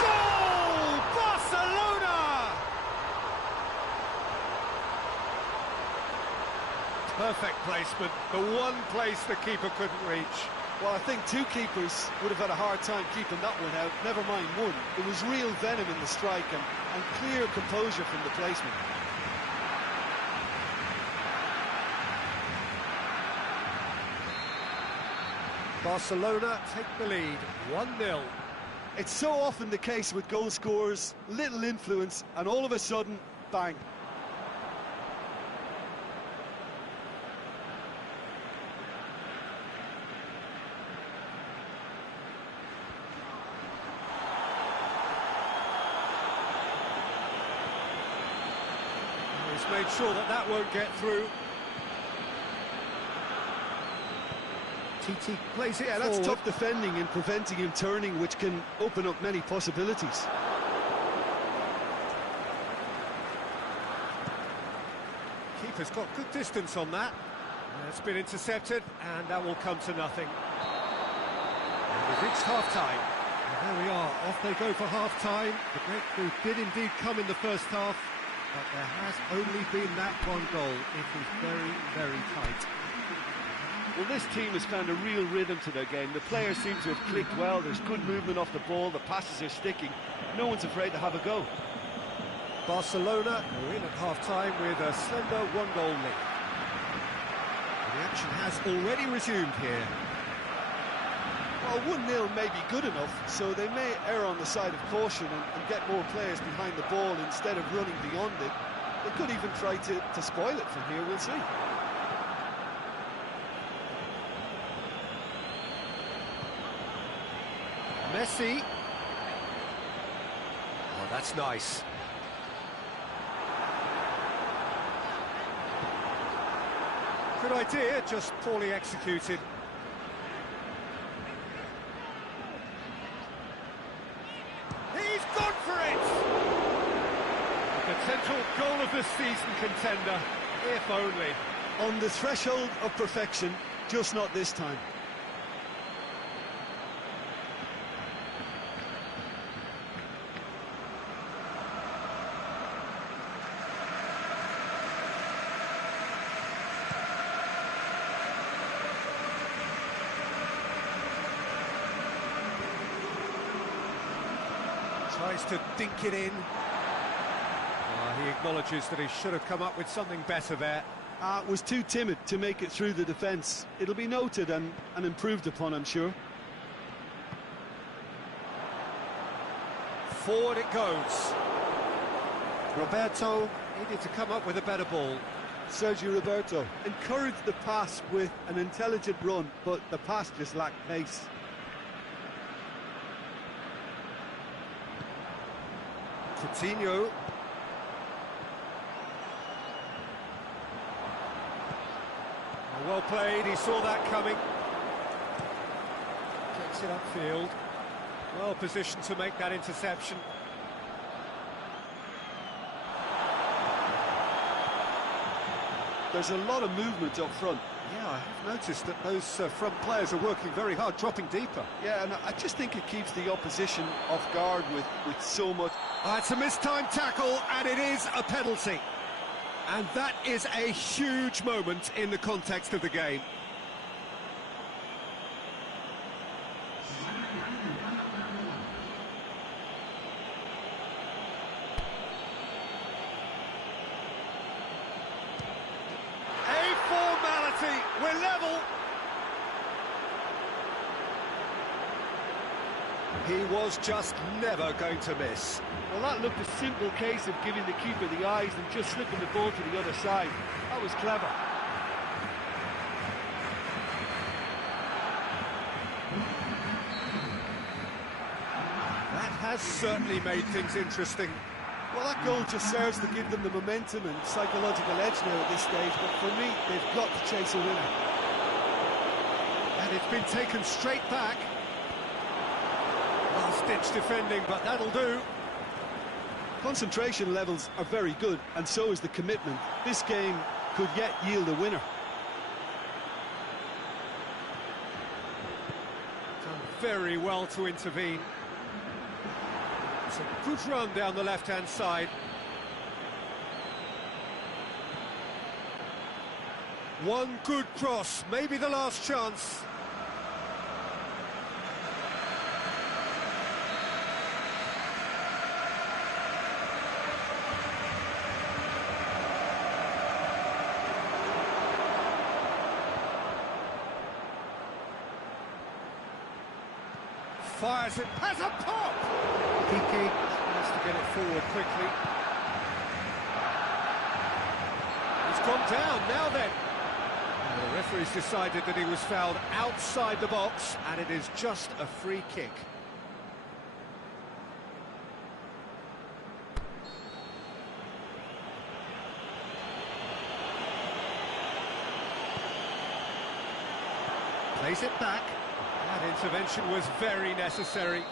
Goal! Barcelona! Perfect placement, the one place the keeper couldn't reach. Well, I think two keepers would have had a hard time keeping that one out, never mind one. There was real venom in the strike and clear composure from the placement. Barcelona take the lead, 1-0. It's so often the case with goal scorers, little influence, and all of a sudden, bang. He's made sure that that won't get through. TT plays it Yeah, forward. that's tough defending and preventing him turning, which can open up many possibilities. Keeper's got good distance on that. It's been intercepted, and that will come to nothing. And we've reached half-time. And there we are, off they go for half-time. The breakthrough did indeed come in the first half, but there has only been that one goal. It is very, very tight. Well, this team has found a real rhythm to their game. The players seem to have clicked well. There's good movement off the ball. The passes are sticking. No one's afraid to have a go. Barcelona are in at half-time with a slender one-goal lead. And the action has already resumed here. Well, 1-0 may be good enough, so they may err on the side of caution and get more players behind the ball instead of running beyond it. They could even try to spoil it from here, we'll see. Messi. Oh, that's nice. Good idea, just poorly executed. He's gone for it! The potential goal of the season contender, if only. On the threshold of perfection, just not this time. Tries to dink it in. He acknowledges that he should have come up with something better there. Was too timid to make it through the defence. It'll be noted and improved upon, I'm sure. Forward it goes. Roberto needed to come up with a better ball. Sergio Roberto encouraged the pass with an intelligent run, but the pass just lacked pace. Coutinho. Well played, he saw that coming. Gets it upfield. Well positioned to make that interception. There's a lot of movement up front. Yeah, I have noticed that those front players are working very hard, dropping deeper. Yeah, and I just think it keeps the opposition off guard with so much. It's a mistimed tackle, and it is a penalty. And that is a huge moment in the context of the game. A formality, we're level. He was just never going to miss. Well, that looked a simple case of giving the keeper the eyes and just slipping the ball to the other side. That was clever. That has certainly made things interesting. Well, that goal just serves to give them the momentum and psychological edge now at this stage, but for me, they've got to chase a winner. And it's been taken straight back. Last-ditch defending, but that'll do. Concentration levels are very good, and so is the commitment. This game could yet yield a winner. Done very well to intervene. It's a good run down the left-hand side. One good cross, maybe the last chance. Fires it, has a pop! Kiki has to get it forward quickly. He's gone down, now then. The referee's decided that he was fouled outside the box, and it is just a free kick. Plays it back. That intervention was very necessary.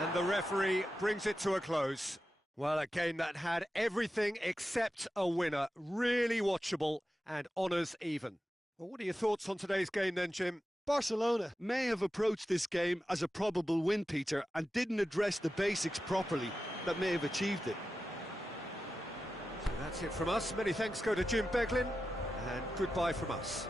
And the referee brings it to a close. Well, a game that had everything except a winner. Really watchable and honours even. Well, what are your thoughts on today's game then, Jim? Barcelona may have approached this game as a probable win, Peter, and didn't address the basics properly that may have achieved it. So that's it from us. Many thanks go to Jim Beglin, and goodbye from us.